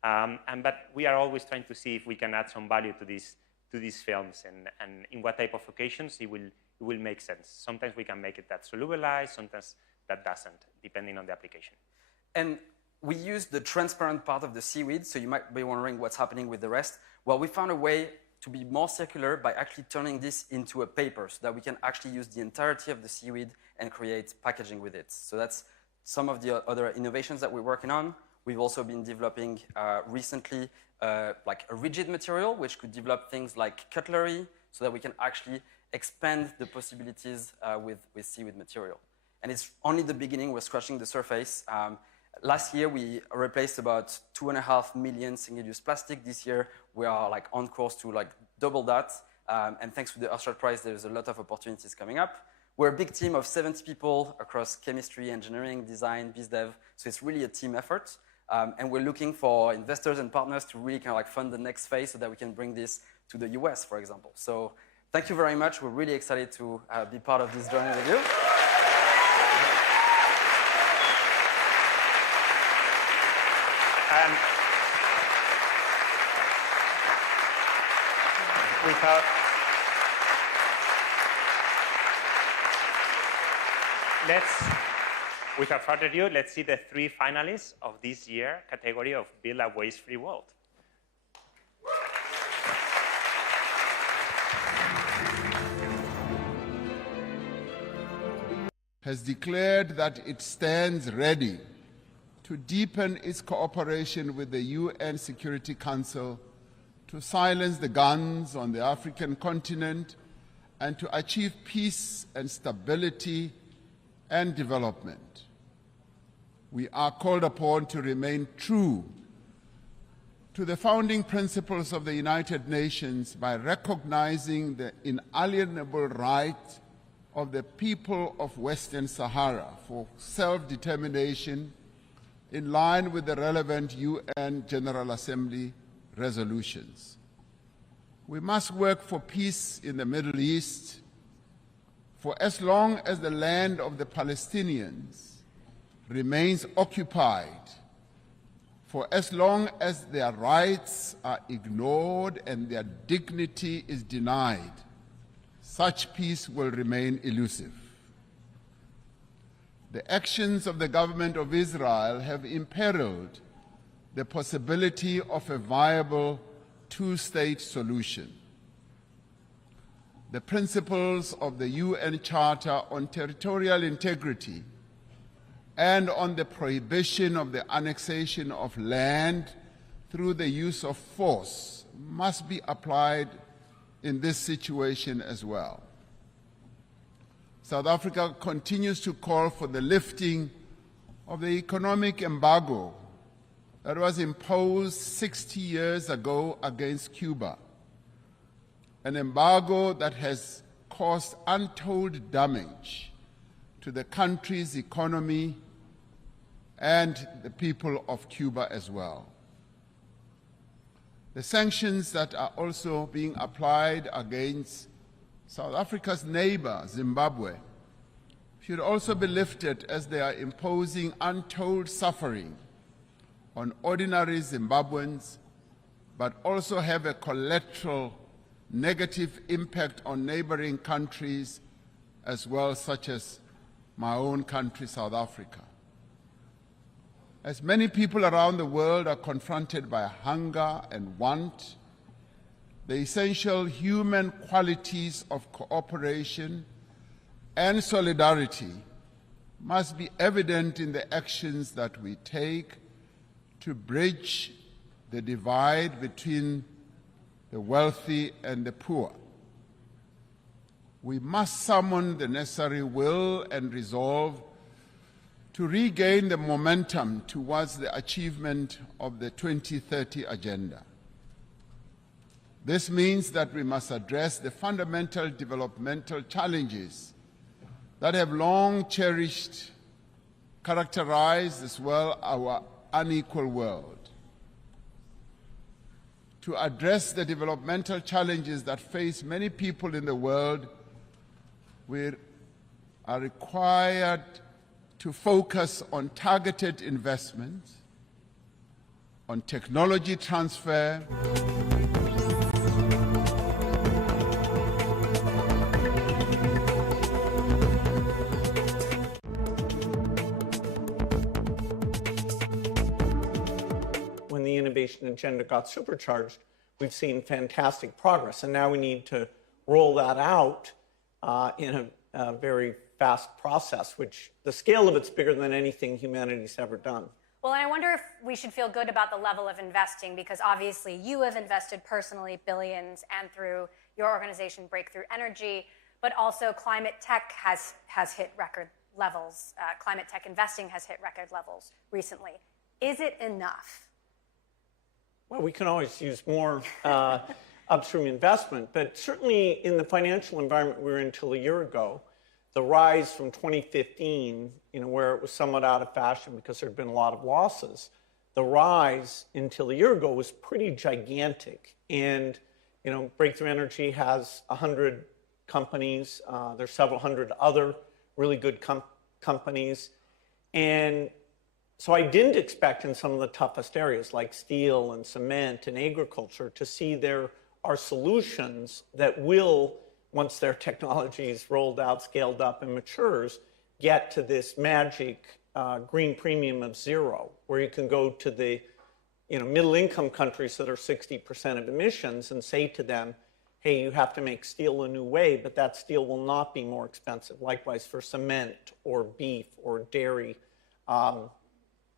But we are always trying to see if we can add some value to these films, and in what type of occasions it will make sense. Sometimes we can make it that solubilized, sometimes that doesn't, depending on the application. And we use the transparent part of the seaweed, so you might be wondering what's happening with the rest. Well, we found a way to be more circular by actually turning this into a paper, so that we can actually use the entirety of the seaweed and create packaging with it. So that's some of the other innovations that we're working on. We've also been developing recently like a rigid material, which could develop things like cutlery, so that we can actually expand the possibilities with seaweed material. And it's only the beginning. We're scratching the surface. Last year, we replaced about 2.5 million single-use plastic. This year, we are like on course to like double that. And thanks to the Earthshot Prize, there's a lot of opportunities coming up. We're a big team of 70 people across chemistry, engineering, design, biz dev. So it's really a team effort. And we're looking for investors and partners to really kind of like fund the next phase so that we can bring this to the US, for example. So thank you very much. We're really excited to be part of this journey with you. Without further ado, let's see the 3 finalists of this year category of Build a Waste-Free World. has declared that it stands ready to deepen its cooperation with the UN Security Council to silence the guns on the African continent and to achieve peace and stability and development. We are called upon to remain true to the founding principles of the United Nations by recognizing the inalienable right of the people of Western Sahara for self-determination in line with the relevant UN General Assembly resolutions. We must work for peace in the Middle East for as long as the land of the Palestinians remains occupied, for as long as their rights are ignored and their dignity is denied, such peace will remain elusive. The actions of the government of Israel have imperiled the possibility of a viable two-state solution. The principles of the UN Charter on Territorial Integrity and on the prohibition of the annexation of land through the use of force must be applied in this situation as well. South Africa continues to call for the lifting of the economic embargo that was imposed 60 years ago against Cuba, an embargo that has caused untold damage to the country's economy and the people of Cuba as well. The sanctions that are also being applied against South Africa's neighbor, Zimbabwe, should also be lifted as they are imposing untold suffering on ordinary Zimbabweans, but also have a collateral negative impact on neighboring countries as well, such as my own country, South Africa. As many people around the world are confronted by hunger and want, the essential human qualities of cooperation and solidarity must be evident in the actions that we take to bridge the divide between the wealthy and the poor. We must summon the necessary will and resolve to regain the momentum towards the achievement of the 2030 Agenda. This means that we must address the fundamental developmental challenges that have long characterized as well our unequal world. To address the developmental challenges that face many people in the world, we are required to focus on targeted investment, on technology transfer, when the innovation agenda got supercharged, we've seen fantastic progress. And now we need to roll that out in a very fast process, which the scale of it's bigger than anything humanity's ever done. Well, and I wonder if we should feel good about the level of investing, because obviously you have invested personally billions and through your organization, Breakthrough Energy, but also climate tech has hit record levels. Climate tech investing has hit record levels recently. Is it enough? Well, we can always use more upstream investment, but certainly in the financial environment we were in until a year ago, the rise from 2015, where it was somewhat out of fashion because there had been a lot of losses, the rise until a year ago was pretty gigantic. And, Breakthrough Energy has 100 companies. There's several hundred other really good companies. And so I didn't expect in some of the toughest areas like steel and cement and agriculture to see there are solutions that will, once their technology is rolled out, scaled up, and matures, get to this magic green premium of zero, where you can go to the middle-income countries that are 60% of emissions and say to them, hey, you have to make steel a new way, but that steel will not be more expensive. Likewise for cement or beef or dairy.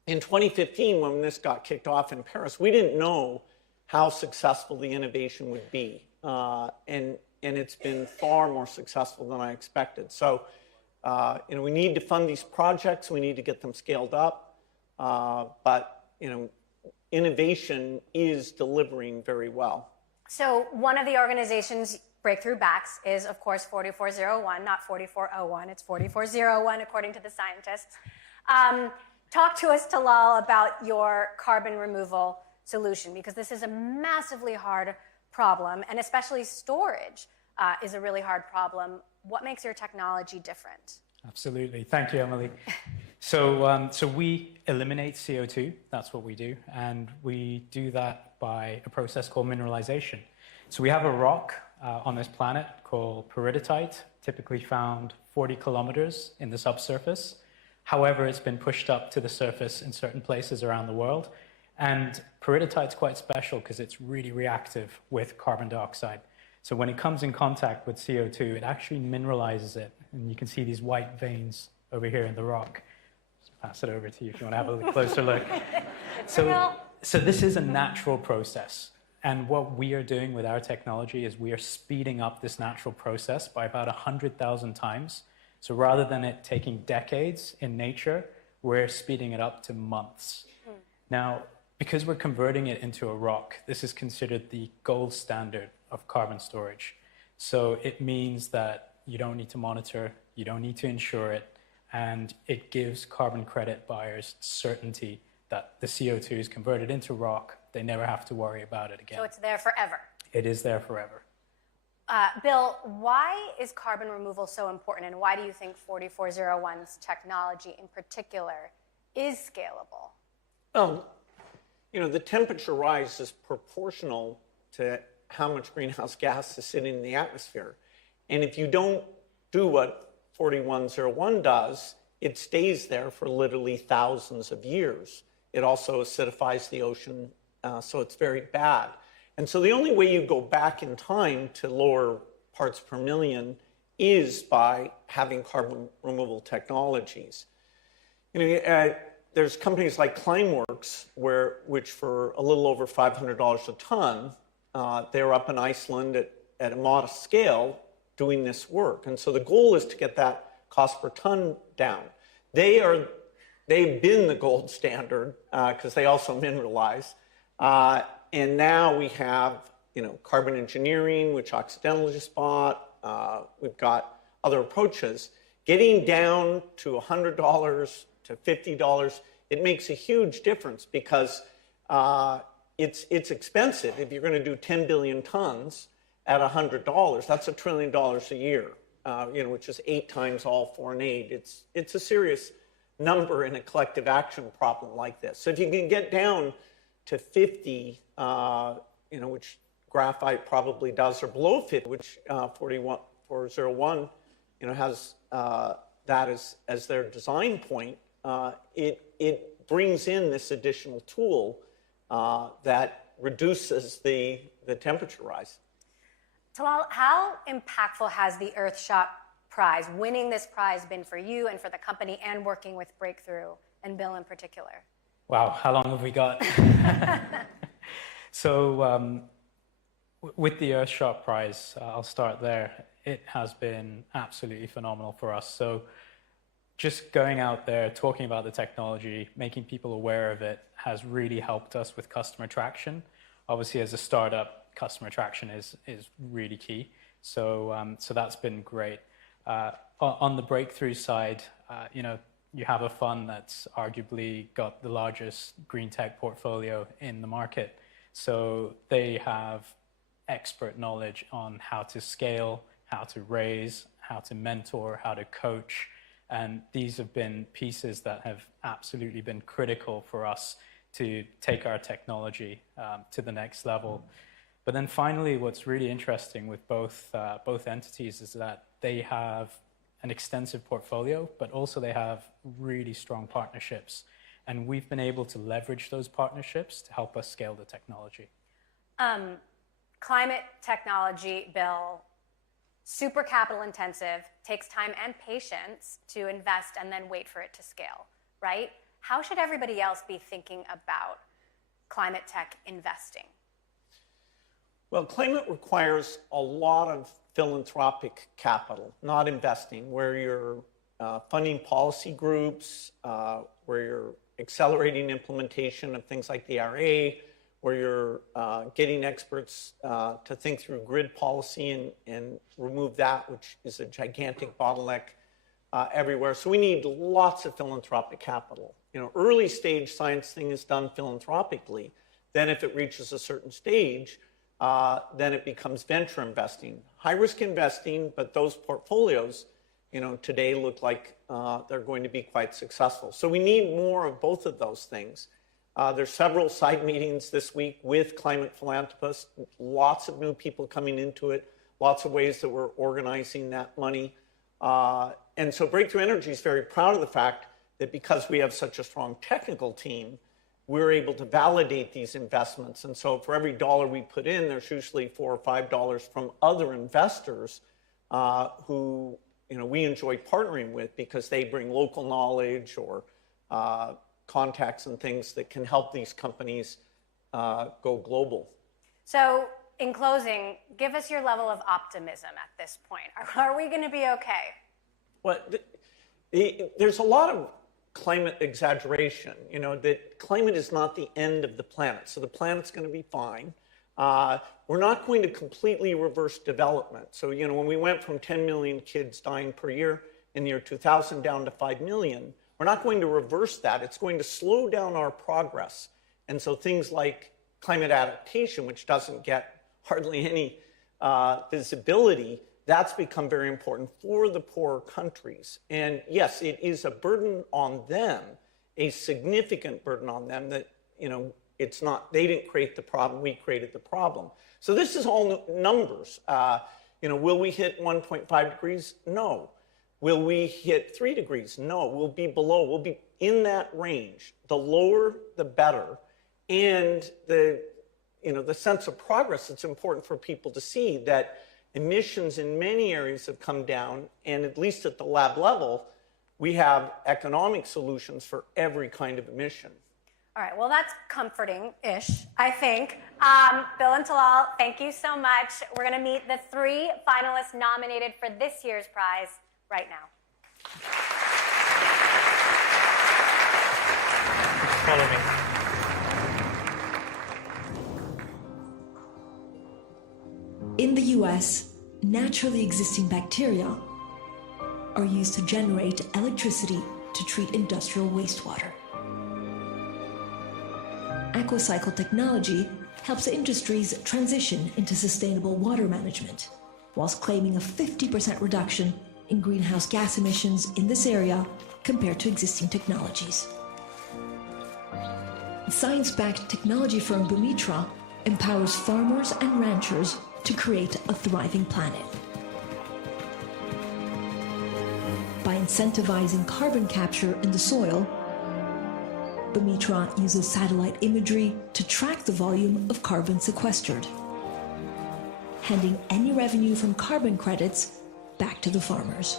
In 2015, when this got kicked off in Paris, we didn't know how successful the innovation would be. And it's been far more successful than I expected. So, we need to fund these projects. We need to get them scaled up. But, innovation is delivering very well. So one of the organizations Breakthrough backs is, of course, 4401, not 4401. It's 4401, according to the scientists. Talk to us, Talal, about your carbon removal solution, because this is a massively hard problem, and especially storage is a really hard problem. What makes your technology different? Absolutely. Thank you, Emily. So we eliminate CO2. That's what we do. And we do that by a process called mineralization. So we have a rock on this planet called peridotite, typically found 40 kilometers in the subsurface. However, it's been pushed up to the surface in certain places around the world. And peridotite's quite special because it's really reactive with carbon dioxide. So when it comes in contact with CO2, it actually mineralizes it. And you can see these white veins over here in the rock. Just pass it over to you if you want to have a closer look. So this is a natural process. And what we are doing with our technology is we are speeding up this natural process by about 100,000 times. So rather than it taking decades in nature, we're speeding it up to months. Now, because we're converting it into a rock, this is considered the gold standard of carbon storage. So it means that you don't need to monitor, you don't need to insure it, and it gives carbon credit buyers certainty that the CO2 is converted into rock. They never have to worry about it again. So it's there forever. It is there forever. Bill, why is carbon removal so important, and why do you think 4401's technology in particular is scalable? Well, the temperature rise is proportional to how much greenhouse gas is sitting in the atmosphere. And if you don't do what 4101 does, it stays there for literally thousands of years. It also acidifies the ocean, so it's very bad. And so the only way you go back in time to lower parts per million is by having carbon removal technologies. There's companies like Climeworks, which for a little over $500 a ton, they're up in Iceland at a modest scale doing this work. And so the goal is to get that cost per ton down. They've been the gold standard because they also mineralize. And now we have, carbon engineering, which Occidental just bought. We've got other approaches. Getting down to $100 to $50, it makes a huge difference because it's expensive. If you're going to do 10 billion tons at $100, that's $1 trillion a year, which is 8 times all foreign aid. It's a serious number in a collective action problem like this. So if you can get down to 50, which graphite probably does, or below 50, which 401, has that as their design point, it brings in this additional tool that reduces the temperature rise. Talal, how impactful has the Earthshot Prize, winning this prize, been for you and for the company and working with Breakthrough, and Bill in particular? Wow, how long have we got? So with the Earthshot Prize, I'll start there. It has been absolutely phenomenal for us. So just going out there, talking about the technology, making people aware of it has really helped us with customer traction. Obviously, as a startup, customer traction is really key. So that's been great. On the Breakthrough side, you have a fund that's arguably got the largest green tech portfolio in the market. So they have expert knowledge on how to scale, how to raise, how to mentor, how to coach. And these have been pieces that have absolutely been critical for us to take our technology to the next level. But then finally, what's really interesting with both entities is that they have an extensive portfolio, but also they have really strong partnerships. And we've been able to leverage those partnerships to help us scale the technology. climate technology bill, super capital intensive, takes time and patience to invest and then wait for it to scale, right? How should everybody else be thinking about climate tech investing? Well, climate requires a lot of philanthropic capital, not investing, where you're funding policy groups, where you're accelerating implementation of things like the IRA, where you're getting experts to think through grid policy and remove that, which is a gigantic bottleneck everywhere. So we need lots of philanthropic capital. You know, early stage science thing is done philanthropically. Then if it reaches a certain stage, then it becomes venture investing. High risk investing, but those portfolios, you know, today look like they're going to be quite successful. So we need more of both of those things. There's several side meetings this week with climate philanthropists, lots of new people coming into it, lots of ways that we're organizing that money. And so Breakthrough Energy is very proud of the fact that because we have such a strong technical team, we're able to validate these investments. And so for every dollar we put in, there's usually $4 or $5 from other investors who, you know, we enjoy partnering with because they bring local knowledge or contacts and things that can help these companies go global. So in closing, give us your level of optimism at this point. Are we going to be okay? Well, there's a lot of climate exaggeration, you know, that climate is not the end of the planet. So the planet's going to be fine. We're not going to completely reverse development. So, you know, when we went from 10 million kids dying per year in the year 2000 down to 5 million, we're not going to reverse that. It's going to slow down our progress. And so things like climate adaptation, which doesn't get hardly any visibility, that's become very important for the poorer countries. And yes, it is a burden on them, a significant burden on them that, you know, it's not, they didn't create the problem, we created the problem. So this is all numbers. You know, will we hit 1.5 degrees? No. Will we hit 3 degrees? No. We'll be below, we'll be in that range. The lower, the better. And the, you know, the sense of progress, it's important for people to see that emissions in many areas have come down, and at least at the lab level, we have economic solutions for every kind of emission. All right, well, that's comforting-ish, I think. Bill and Talal, thank you so much. We're going to meet the 3 finalists nominated for this year's prize right now. Follow me. In the US, naturally existing bacteria are used to generate electricity to treat industrial wastewater. Aquacycle technology helps industries transition into sustainable water management, whilst claiming a 50% reduction in greenhouse gas emissions in this area compared to existing technologies. Science-backed technology firm Bumitra empowers farmers and ranchers to create a thriving planet. By incentivizing carbon capture in the soil, Bumitra uses satellite imagery to track the volume of carbon sequestered, handing any revenue from carbon credits back to the farmers.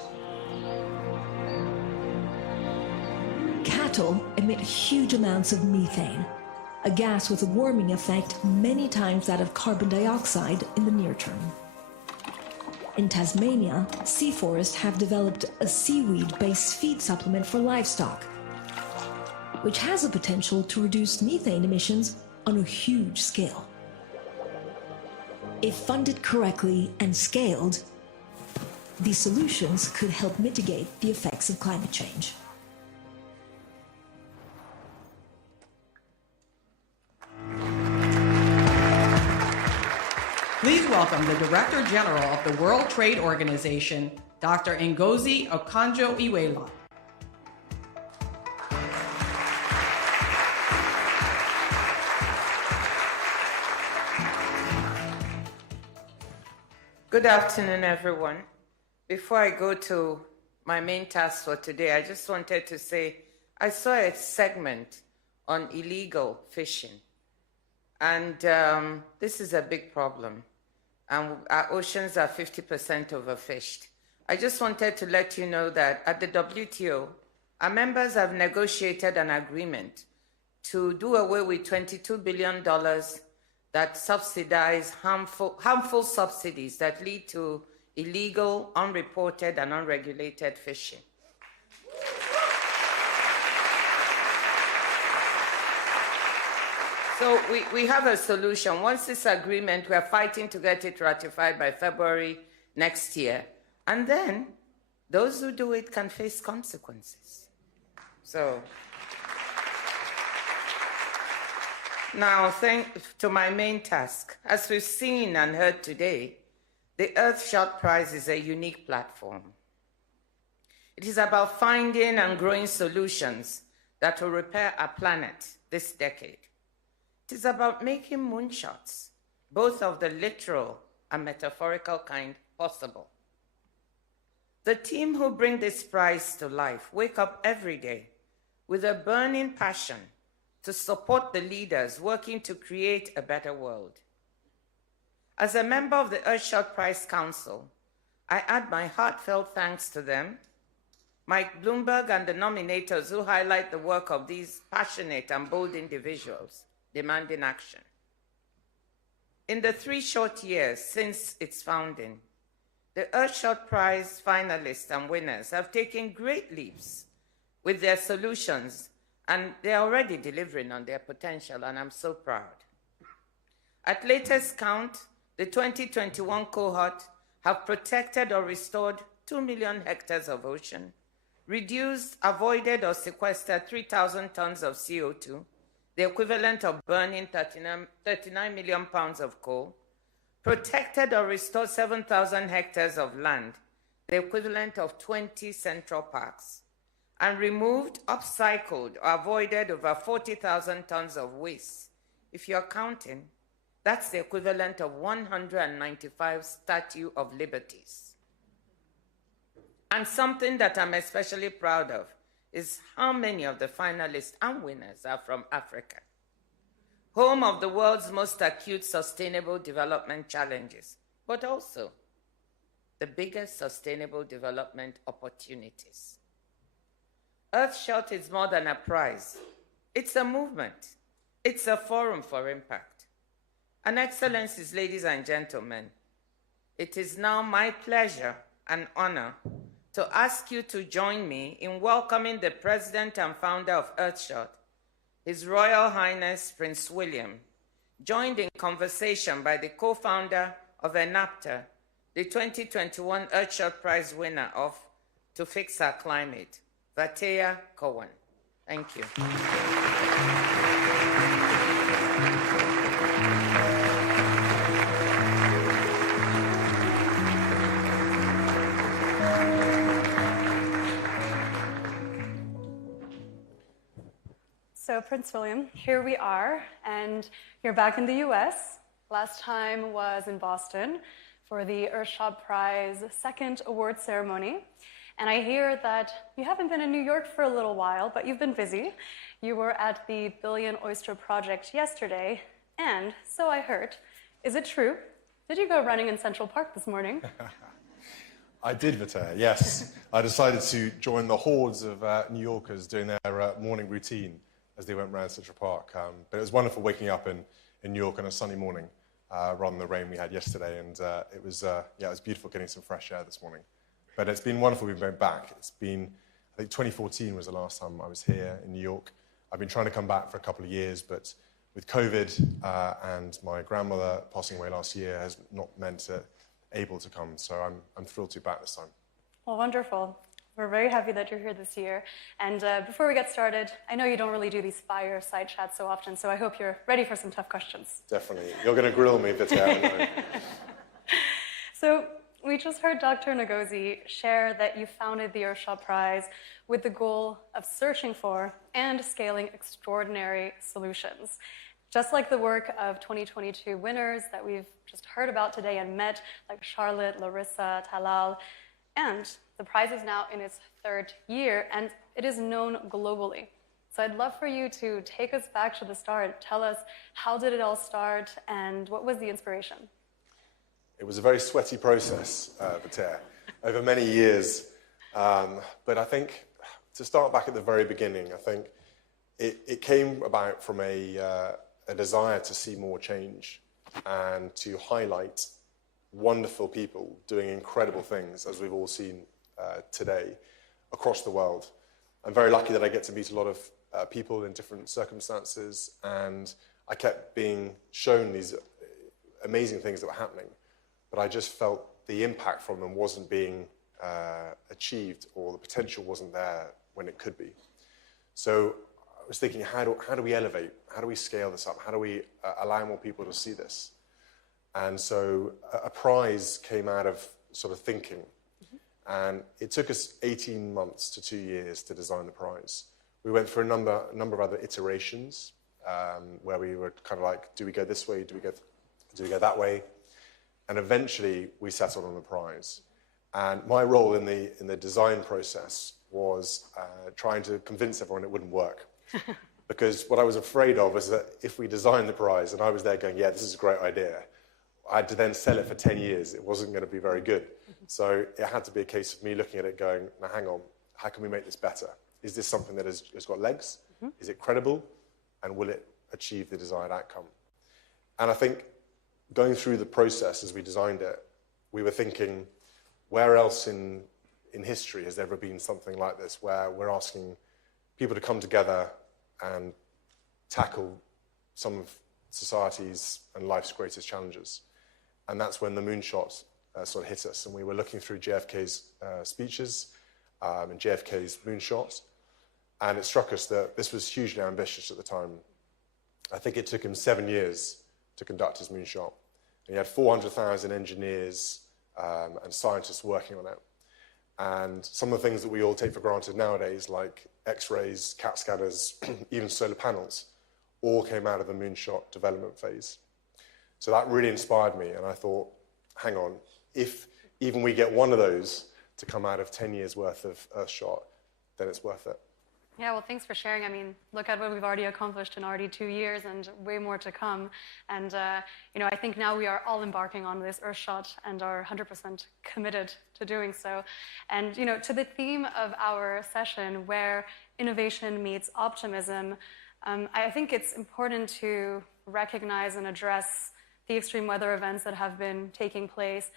Cattle emit huge amounts of methane, a gas with a warming effect many times that of carbon dioxide in the near term. In Tasmania, sea forests have developed a seaweed-based feed supplement for livestock, which has the potential to reduce methane emissions on a huge scale. If funded correctly and scaled, these solutions could help mitigate the effects of climate change. Please welcome the Director General of the World Trade Organization, Dr. Ngozi Okonjo-Iweala. Good afternoon, everyone. Before I go to my main task for today, I just wanted to say I saw a segment on illegal fishing, and this is a big problem. and our oceans are 50% overfished. I just wanted to let you know that at the WTO, our members have negotiated an agreement to do away with $22 billion that subsidize harmful subsidies that lead to illegal, unreported, and unregulated fishing. So we have a solution. Once this agreement, we are fighting to get it ratified by February next year. And then those who do it can face consequences. So now, to my main task. As we've seen and heard today, the Earthshot Prize is a unique platform. It is about finding and growing solutions that will repair our planet this decade. It is about making moonshots, both of the literal and metaphorical kind, possible. The team who bring this prize to life wake up every day with a burning passion to support the leaders working to create a better world. As a member of the Earthshot Prize Council, I add my heartfelt thanks to them, Mike Bloomberg, and the nominators who highlight the work of these passionate and bold individuals demanding action. In the 3 short years since its founding, the Earthshot Prize finalists and winners have taken great leaps with their solutions, and they're already delivering on their potential, and I'm so proud. At latest count, the 2021 cohort have protected or restored 2 million hectares of ocean, reduced, avoided, or sequestered 3,000 tons of CO2, the equivalent of burning 39 million pounds of coal, protected or restored 7,000 hectares of land, the equivalent of 20 central parks, and removed, upcycled, or avoided over 40,000 tons of waste. If you're counting, that's the equivalent of 195 Statue of Liberties. And something that I'm especially proud of is how many of the finalists and winners are from Africa, home of the world's most acute sustainable development challenges, but also the biggest sustainable development opportunities. Earthshot is more than a prize. It's a movement. It's a forum for impact. And Excellencies, ladies and gentlemen, it is now my pleasure and honor to ask you to join me in welcoming the President and founder of Earthshot, His Royal Highness Prince William, joined in conversation by the co-founder of ENAPTA, the 2021 Earthshot Prize winner of To Fix Our Climate, Vatea Cohen. Thank you. So Prince William, here we are, and you're back in the US. Last time was in Boston for the Earthshot Prize second award ceremony. And I hear that you haven't been in New York for a little while, but you've been busy. You were at the Billion Oyster Project yesterday, and so I heard. Is it true? Did you go running in Central Park this morning? I did, Vatea, yes. I decided to join the hordes of New Yorkers doing their morning routine as they went around Central Park. But it was wonderful waking up in New York on a sunny morning rather than the rain we had yesterday. And it was beautiful getting some fresh air this morning. But it's been wonderful being back. It's been, I think 2014 was the last time I was here in New York. I've been trying to come back for a couple of years, but with COVID and my grandmother passing away last year has not meant able to come. So I'm thrilled to be back this time. Well, wonderful. We're very happy that you're here this year. And before we get started, I know you don't really do these fireside chats so often, so I hope you're ready for some tough questions. Definitely. You're going to grill me, Vatea. So we just heard Dr. Ngozi share that you founded the Earthshot Prize with the goal of searching for and scaling extraordinary solutions. Just like the work of 2022 winners that we've just heard about today and met, like Charlotte, Larissa, Talal, and the prize is now in its 3rd year, and it is known globally. So I'd love for you to take us back to the start. Tell us, how did it all start, and what was the inspiration? It was a very sweaty process, Vater, over many years. But I think, to start back at the very beginning, I think it came about from a desire to see more change and to highlight wonderful people doing incredible things, as we've all seen today, across the world. I'm very lucky that I get to meet a lot of people in different circumstances, and I kept being shown these amazing things that were happening, but I just felt the impact from them wasn't being achieved, or the potential wasn't there when it could be. So I was thinking, how do we elevate? How do we scale this up? How do we allow more people to see this? And so a prize came out of sort of thinking. And it took us 18 months to 2 years to design the prize. We went through a number of other iterations where we were kind of like, do we go this way? Do we go that way? And eventually we settled on the prize. And my role in the design process was trying to convince everyone it wouldn't work. Because what I was afraid of was that if we designed the prize and I was there going, yeah, this is a great idea, I had to then sell it for 10 years. It wasn't going to be very good. So it had to be a case of me looking at it going, now hang on, how can we make this better? Is this something that has got legs? Is it credible? And will it achieve the desired outcome? And I think going through the process as we designed it, we were thinking, where else in history has there ever been something like this, where we're asking people to come together and tackle some of society's and life's greatest challenges? And that's when the moonshot sort of hit us. And we were looking through JFK's speeches and JFK's moonshot. And it struck us that this was hugely ambitious at the time. I think it took him 7 years to conduct his moonshot. And he had 400,000 engineers and scientists working on it. And some of the things that we all take for granted nowadays, like X-rays, CAT scanners, even solar panels, all came out of the moonshot development phase. So that really inspired me, and I thought, hang on, if even we get one of those to come out of 10 years worth of Earthshot, then it's worth it. Yeah, well, thanks for sharing. I mean, look at what we've already accomplished in already 2 years and way more to come. And, I think now we are all embarking on this Earthshot and are 100% committed to doing so. And, to the theme of our session, where innovation meets optimism, I think it's important to recognize and address the extreme weather events that have been taking place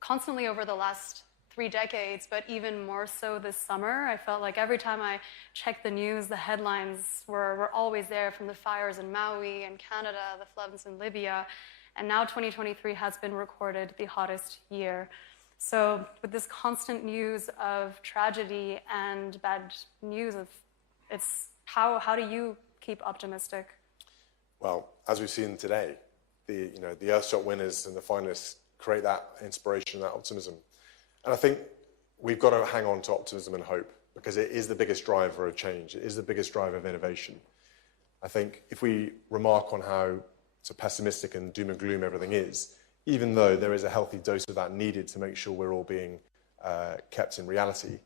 constantly over the last 3 decades, but even more so this summer. I felt like every time I checked the news, the headlines were always there, from the fires in Maui and Canada, the floods in Libya, and now 2023 has been recorded the hottest year. So with this constant news of tragedy and bad news, how do you keep optimistic? Well, as we've seen today, the Earthshot winners and the finalists create that inspiration, that optimism. And I think we've got to hang on to optimism and hope, because it is the biggest driver of change. It is the biggest driver of innovation. I think if we remark on how so pessimistic and doom and gloom everything is, even though there is a healthy dose of that needed to make sure we're all being kept in reality,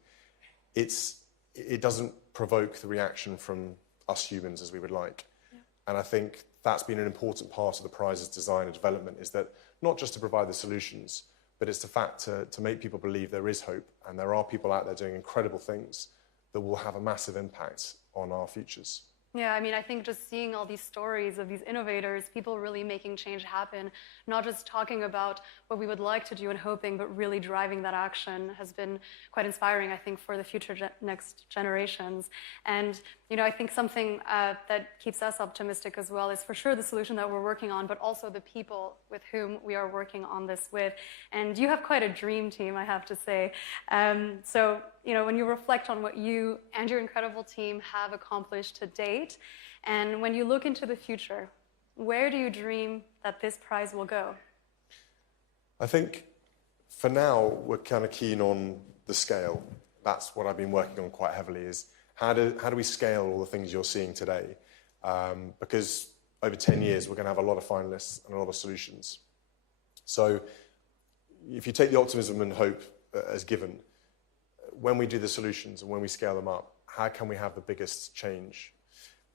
it doesn't provoke the reaction from us humans as we would like. Yeah. And I think that's been an important part of the prize's design and development, is that not just to provide the solutions, but it's the fact to make people believe there is hope, and there are people out there doing incredible things that will have a massive impact on our futures. Yeah, I mean, I think just seeing all these stories of these innovators, people really making change happen, not just talking about what we would like to do and hoping, but really driving that action has been quite inspiring, I think, for the future next generations. And, I think something that keeps us optimistic as well is for sure the solution that we're working on, but also the people with whom we are working on this with. And you have quite a dream team, I have to say. So, when you reflect on what you and your incredible team have accomplished to date, and when you look into the future, where do you dream that this prize will go? I think for now, we're kind of keen on the scale. That's what I've been working on quite heavily, is how do we scale all the things you're seeing today? Because over 10 years, we're going to have a lot of finalists and a lot of solutions. So if you take the optimism and hope as given, when we do the solutions and when we scale them up, how can we have the biggest change?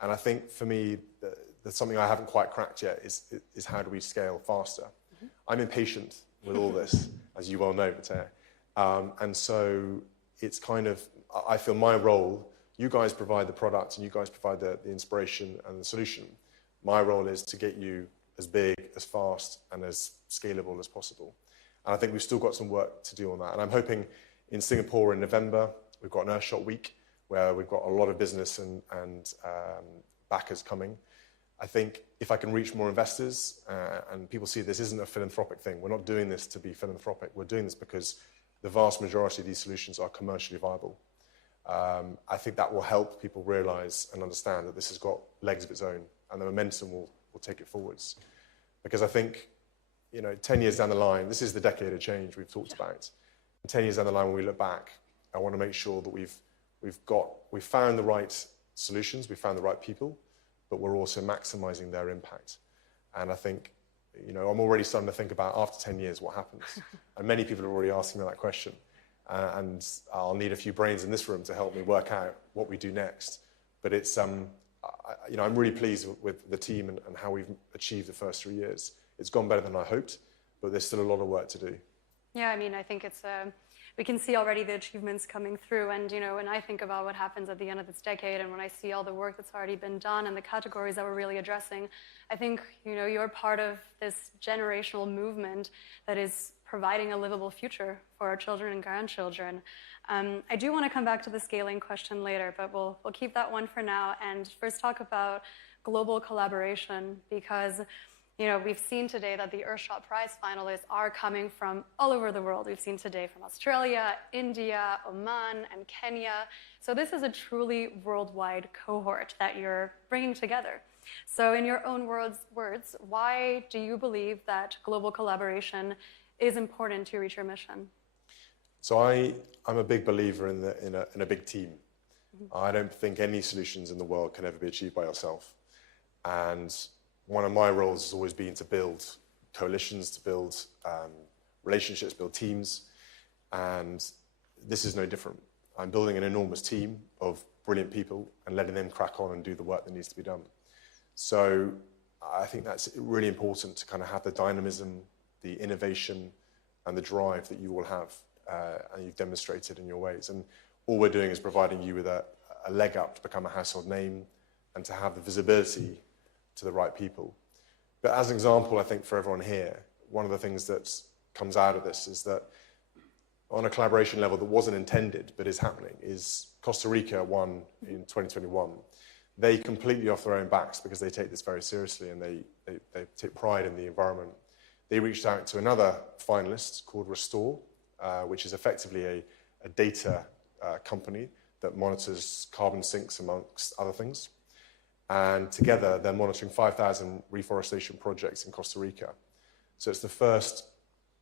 And I think for me, that's something I haven't quite cracked yet, is how do we scale faster? Mm-hmm. I'm impatient with all this, as you well know, Vatea. And so it's kind of, I feel my role, you guys provide the product and you guys provide the inspiration and the solution. My role is to get you as big, as fast, and as scalable as possible. And I think we've still got some work to do on that. And I'm hoping in Singapore in November, we've got an Earthshot week where we've got a lot of business and backers coming. I think if I can reach more investors and people see this isn't a philanthropic thing, we're not doing this to be philanthropic, we're doing this because the vast majority of these solutions are commercially viable. I think that will help people realize and understand that this has got legs of its own and the momentum will take it forwards. Because I think, 10 years down the line, this is the decade of change we've talked about. And 10 years down the line, when we look back, I want to make sure that we've found the right solutions, we've found the right people, but we're also maximizing their impact. And I think, I'm already starting to think about after 10 years, what happens? And many people are already asking me that question. And I'll need a few brains in this room to help me work out what we do next. But it's, I'm really pleased with the team and how we've achieved the first 3 years. It's gone better than I hoped, but there's still a lot of work to do. Yeah, I think it's, we can see already the achievements coming through. And, when I think about what happens at the end of this decade and when I see all the work that's already been done and the categories that we're really addressing, I think, you're part of this generational movement that is providing a livable future for our children and grandchildren. I do want to come back to the scaling question later, but we'll keep that one for now and first talk about global collaboration because we've seen today that the Earthshot Prize finalists are coming from all over the world. We've seen today from Australia, India, Oman, and Kenya. So this is a truly worldwide cohort that you're bringing together. So in your own words, why do you believe that global collaboration is important to reach your mission? So I'm a big believer in a big team. I don't think any solutions in the world can ever be achieved by yourself. And one of my roles has always been to build coalitions, to build relationships, build teams. And this is no different. I'm building an enormous team of brilliant people and letting them crack on and do the work that needs to be done. So I think that's really important to kind of have the dynamism, the innovation, and the drive that you all have, and you've demonstrated in your ways. And all we're doing is providing you with a leg up to become a household name and to have the visibility to the right people. But as an example, I think for everyone here, one of the things that comes out of this is that on a collaboration level that wasn't intended but is happening is Costa Rica won in 2021. They completely off their own backs because they take this very seriously and they take pride in the environment. They reached out to another finalist called Restore, which is effectively a data company that monitors carbon sinks amongst other things. And together, they're monitoring 5,000 reforestation projects in Costa Rica. So it's the first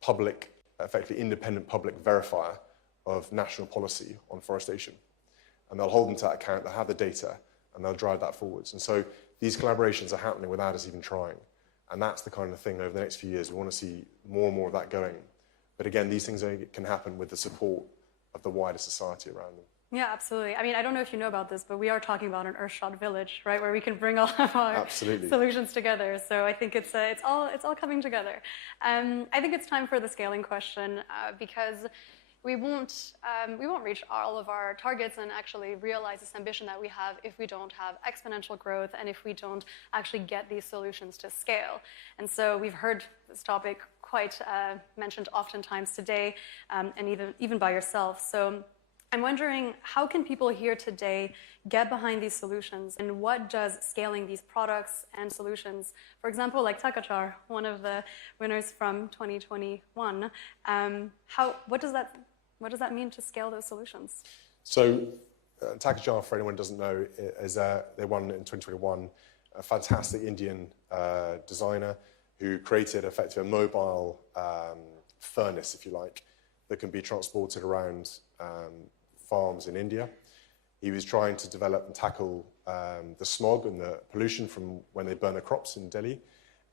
public, effectively independent public verifier of national policy on forestation. And they'll hold them to that account, they'll have the data, and they'll drive that forwards. And so these collaborations are happening without us even trying. And that's the kind of thing over the next few years. We want to see more and more of that going. But again, these things only can happen with the support of the wider society around them. Yeah, absolutely. I don't know if you know about this, but we are talking about an Earthshot village, right, where we can bring all of our solutions together. So I think it's all coming together. I think it's time for the scaling question because we won't reach all of our targets and actually realize this ambition that we have if we don't have exponential growth and if we don't actually get these solutions to scale. And so we've heard this topic quite mentioned oftentimes today, and even by yourself. So I'm wondering, how can people here today get behind these solutions, and what does scaling these products and solutions, for example, like Takachar, one of the winners from 2021, what does that mean to scale those solutions? So Takachar, for anyone who doesn't know, is they won in 2021, a fantastic Indian designer who created effectively a mobile furnace, if you like, that can be transported around farms in India. He was trying to develop and tackle the smog and the pollution from when they burn their crops in Delhi.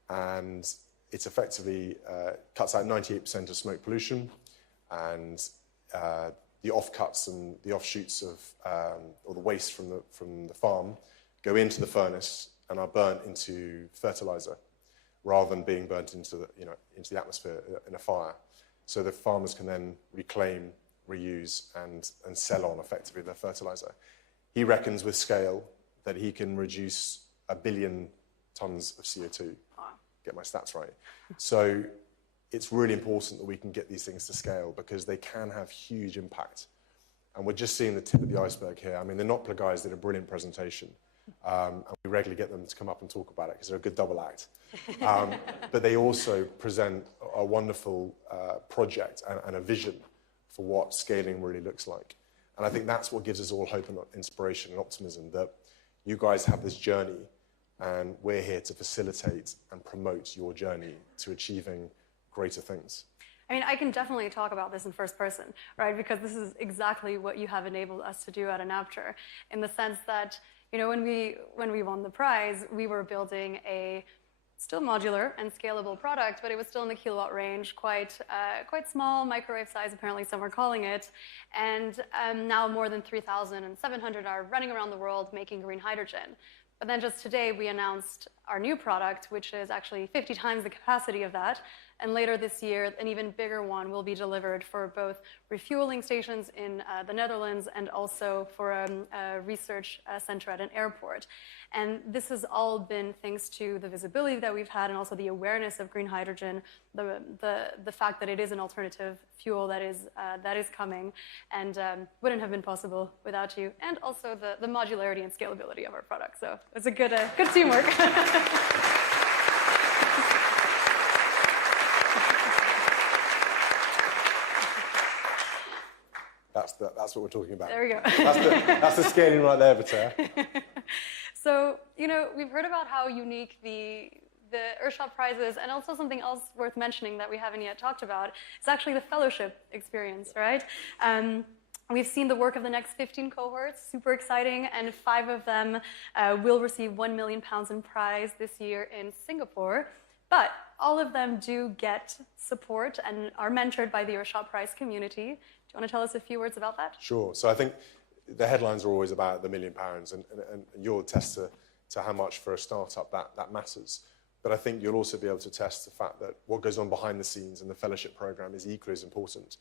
And it's effectively cuts out 98% of smoke pollution, and the offcuts and the offshoots of, or the waste from the farm go into the furnace and are burnt into fertilizer, rather than being burnt into the atmosphere in a fire. So the farmers can then reclaim, reuse, and sell on effectively their fertilizer. He reckons with scale that he can reduce 1 billion tons of CO2. Get my stats right. So it's really important that we can get these things to scale because they can have huge impact. And we're just seeing the tip of the iceberg here. I mean, the Nopla guys did a brilliant presentation. And we regularly get them to come up and talk about it because they're a good double act. But they also present a wonderful project and a vision for what scaling really looks like. And I think that's what gives us all hope and inspiration and optimism, that you guys have this journey and we're here to facilitate and promote your journey to achieving greater things. I mean, I can definitely talk about this in first person, right? Because this is exactly what you have enabled us to do at Enapter, in the sense that, you know, when we won the prize, we were building a still modular and scalable product, but it was still in the kilowatt range, quite small, microwave size, apparently some are calling it. And now more than 3,700 are running around the world making green hydrogen. But then just today, we announced our new product, which is actually 50 times the capacity of that. And later this year, an even bigger one will be delivered for both refueling stations in the Netherlands and also for a research center at an airport. And this has all been thanks to the visibility that we've had and also the awareness of green hydrogen, the fact that it is an alternative fuel that is coming and wouldn't have been possible without you, and also the modularity and scalability of our product. So it's a good teamwork. That's what we're talking about. There we go. That's the scaling right there, Vitea. So, you know, we've heard about how unique the Earthshot Prize is, and also something else worth mentioning that we haven't yet talked about is actually the fellowship experience, right? We've seen the work of the next 15 cohorts, super exciting, and 5 of them will receive £1 million in prize this year in Singapore. But all of them do get support and are mentored by the Earthshot Prize community. Do you want to tell us a few words about that? Sure. So I think the headlines are always about the £1 million, and you'll attest to how much for a startup that matters. But I think you'll also be able to test the fact that what goes on behind the scenes in the fellowship program is equally as important.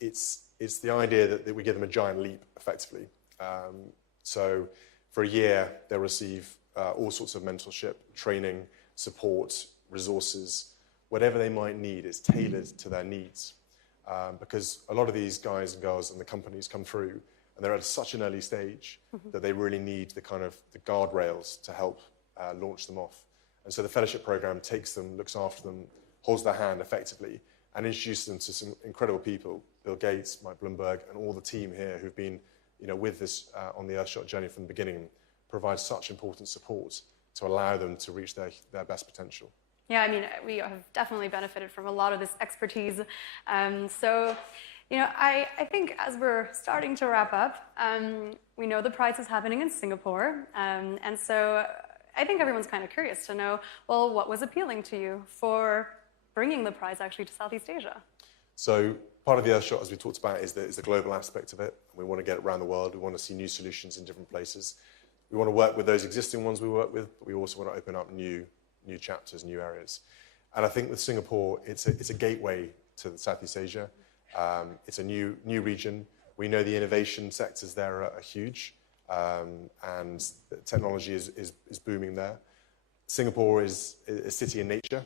It's the idea that we give them a giant leap, effectively. So for a year, they'll receive all sorts of mentorship, training, support, resources, whatever they might need. It's tailored to their needs. Because a lot of these guys and girls and the companies come through and they're at such an early stage that they really need the guardrails to help launch them off. And so the fellowship program takes them, looks after them, holds their hand effectively, and introduces them to some incredible people, Bill Gates, Mike Bloomberg, and all the team here who've been with this on the Earthshot journey from the beginning, provide such important support to allow them to reach their best potential. Yeah, I mean, we have definitely benefited from a lot of this expertise. So, you know, I think as we're starting to wrap up, we know the prize is happening in Singapore. And so I think everyone's kind of curious to know, well, what was appealing to you for bringing the prize actually to Southeast Asia? So part of the Earthshot, as we talked about, is the global aspect of it. We want to get it around the world. We want to see new solutions in different places. We want to work with those existing ones we work with, but we also want to open up new chapters, new areas. And I think with Singapore, it's a gateway to Southeast Asia. It's a new region. We know the innovation sectors there are huge, and the technology is booming there. Singapore is a city in nature,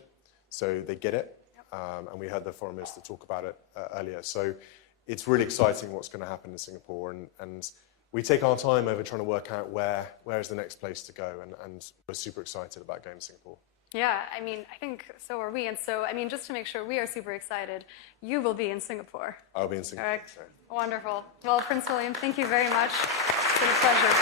so they get it. And we heard the foreign minister talk about it earlier. So it's really exciting what's going to happen in Singapore. And we take our time over trying to work out where is the next place to go. And we're super excited about going to Singapore. Yeah, I mean, I think so are we. And so, I mean, just to make sure we are super excited, you will be in Singapore. I'll be in Singapore. Correct. Wonderful. Well, Prince William, thank you very much. It's been a pleasure.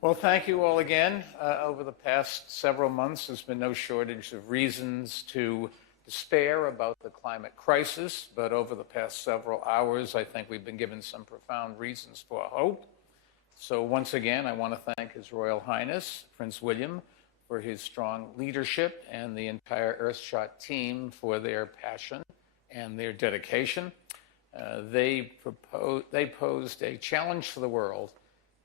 Well, thank you all again. Over the past several months, there's been no shortage of reasons to despair about the climate crisis, but over the past several hours, I think we've been given some profound reasons for hope. So once again, I want to thank His Royal Highness, Prince William, for his strong leadership and the entire Earthshot team for their passion and their dedication. They posed a challenge for the world,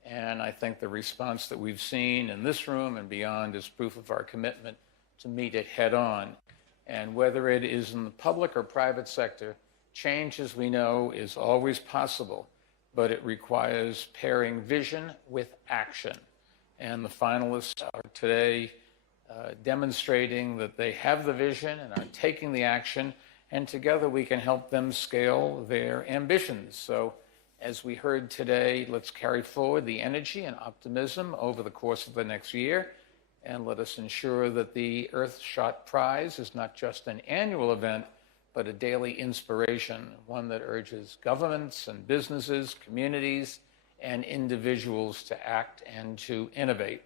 and I think the response that we've seen in this room and beyond is proof of our commitment to meet it head on. And whether it is in the public or private sector, change, as we know, is always possible, but it requires pairing vision with action. And the finalists are today demonstrating that they have the vision and are taking the action, and together we can help them scale their ambitions. So as we heard today, let's carry forward the energy and optimism over the course of the next year, and let us ensure that the Earthshot Prize is not just an annual event, but a daily inspiration, one that urges governments and businesses, communities, and individuals to act and to innovate.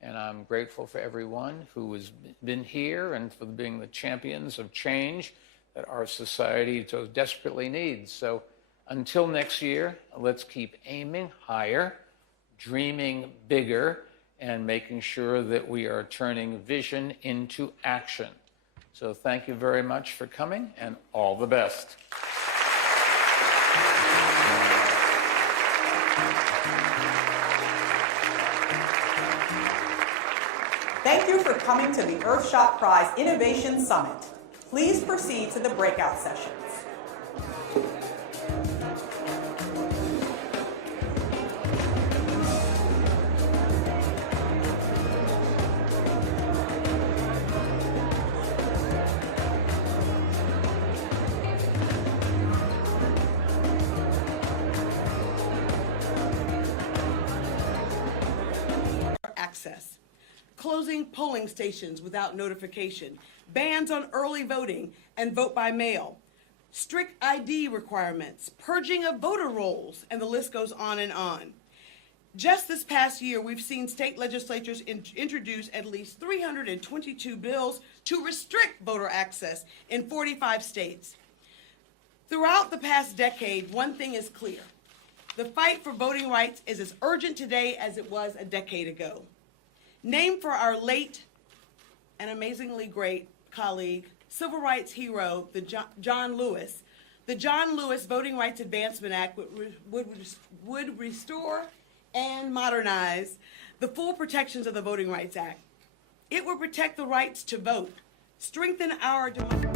And I'm grateful for everyone who has been here and for being the champions of change that our society so desperately needs. So until next year, let's keep aiming higher, dreaming bigger, and making sure that we are turning vision into action. So thank you very much for coming, and all the best. Thank you for coming to the Earthshot Prize Innovation Summit. Please proceed to the breakout sessions. Access, closing polling stations without notification, bans on early voting and vote by mail, strict ID requirements, purging of voter rolls, and the list goes on and on. Just this past year, we've seen state legislatures introduce at least 322 bills to restrict voter access in 45 states. Throughout the past decade, one thing is clear. The fight for voting rights is as urgent today as it was a decade ago. Named for our late and amazingly great colleague, civil rights hero, John Lewis, the John Lewis Voting Rights Advancement Act would restore and modernize the full protections of the Voting Rights Act. It would protect the rights to vote, strengthen our democracy.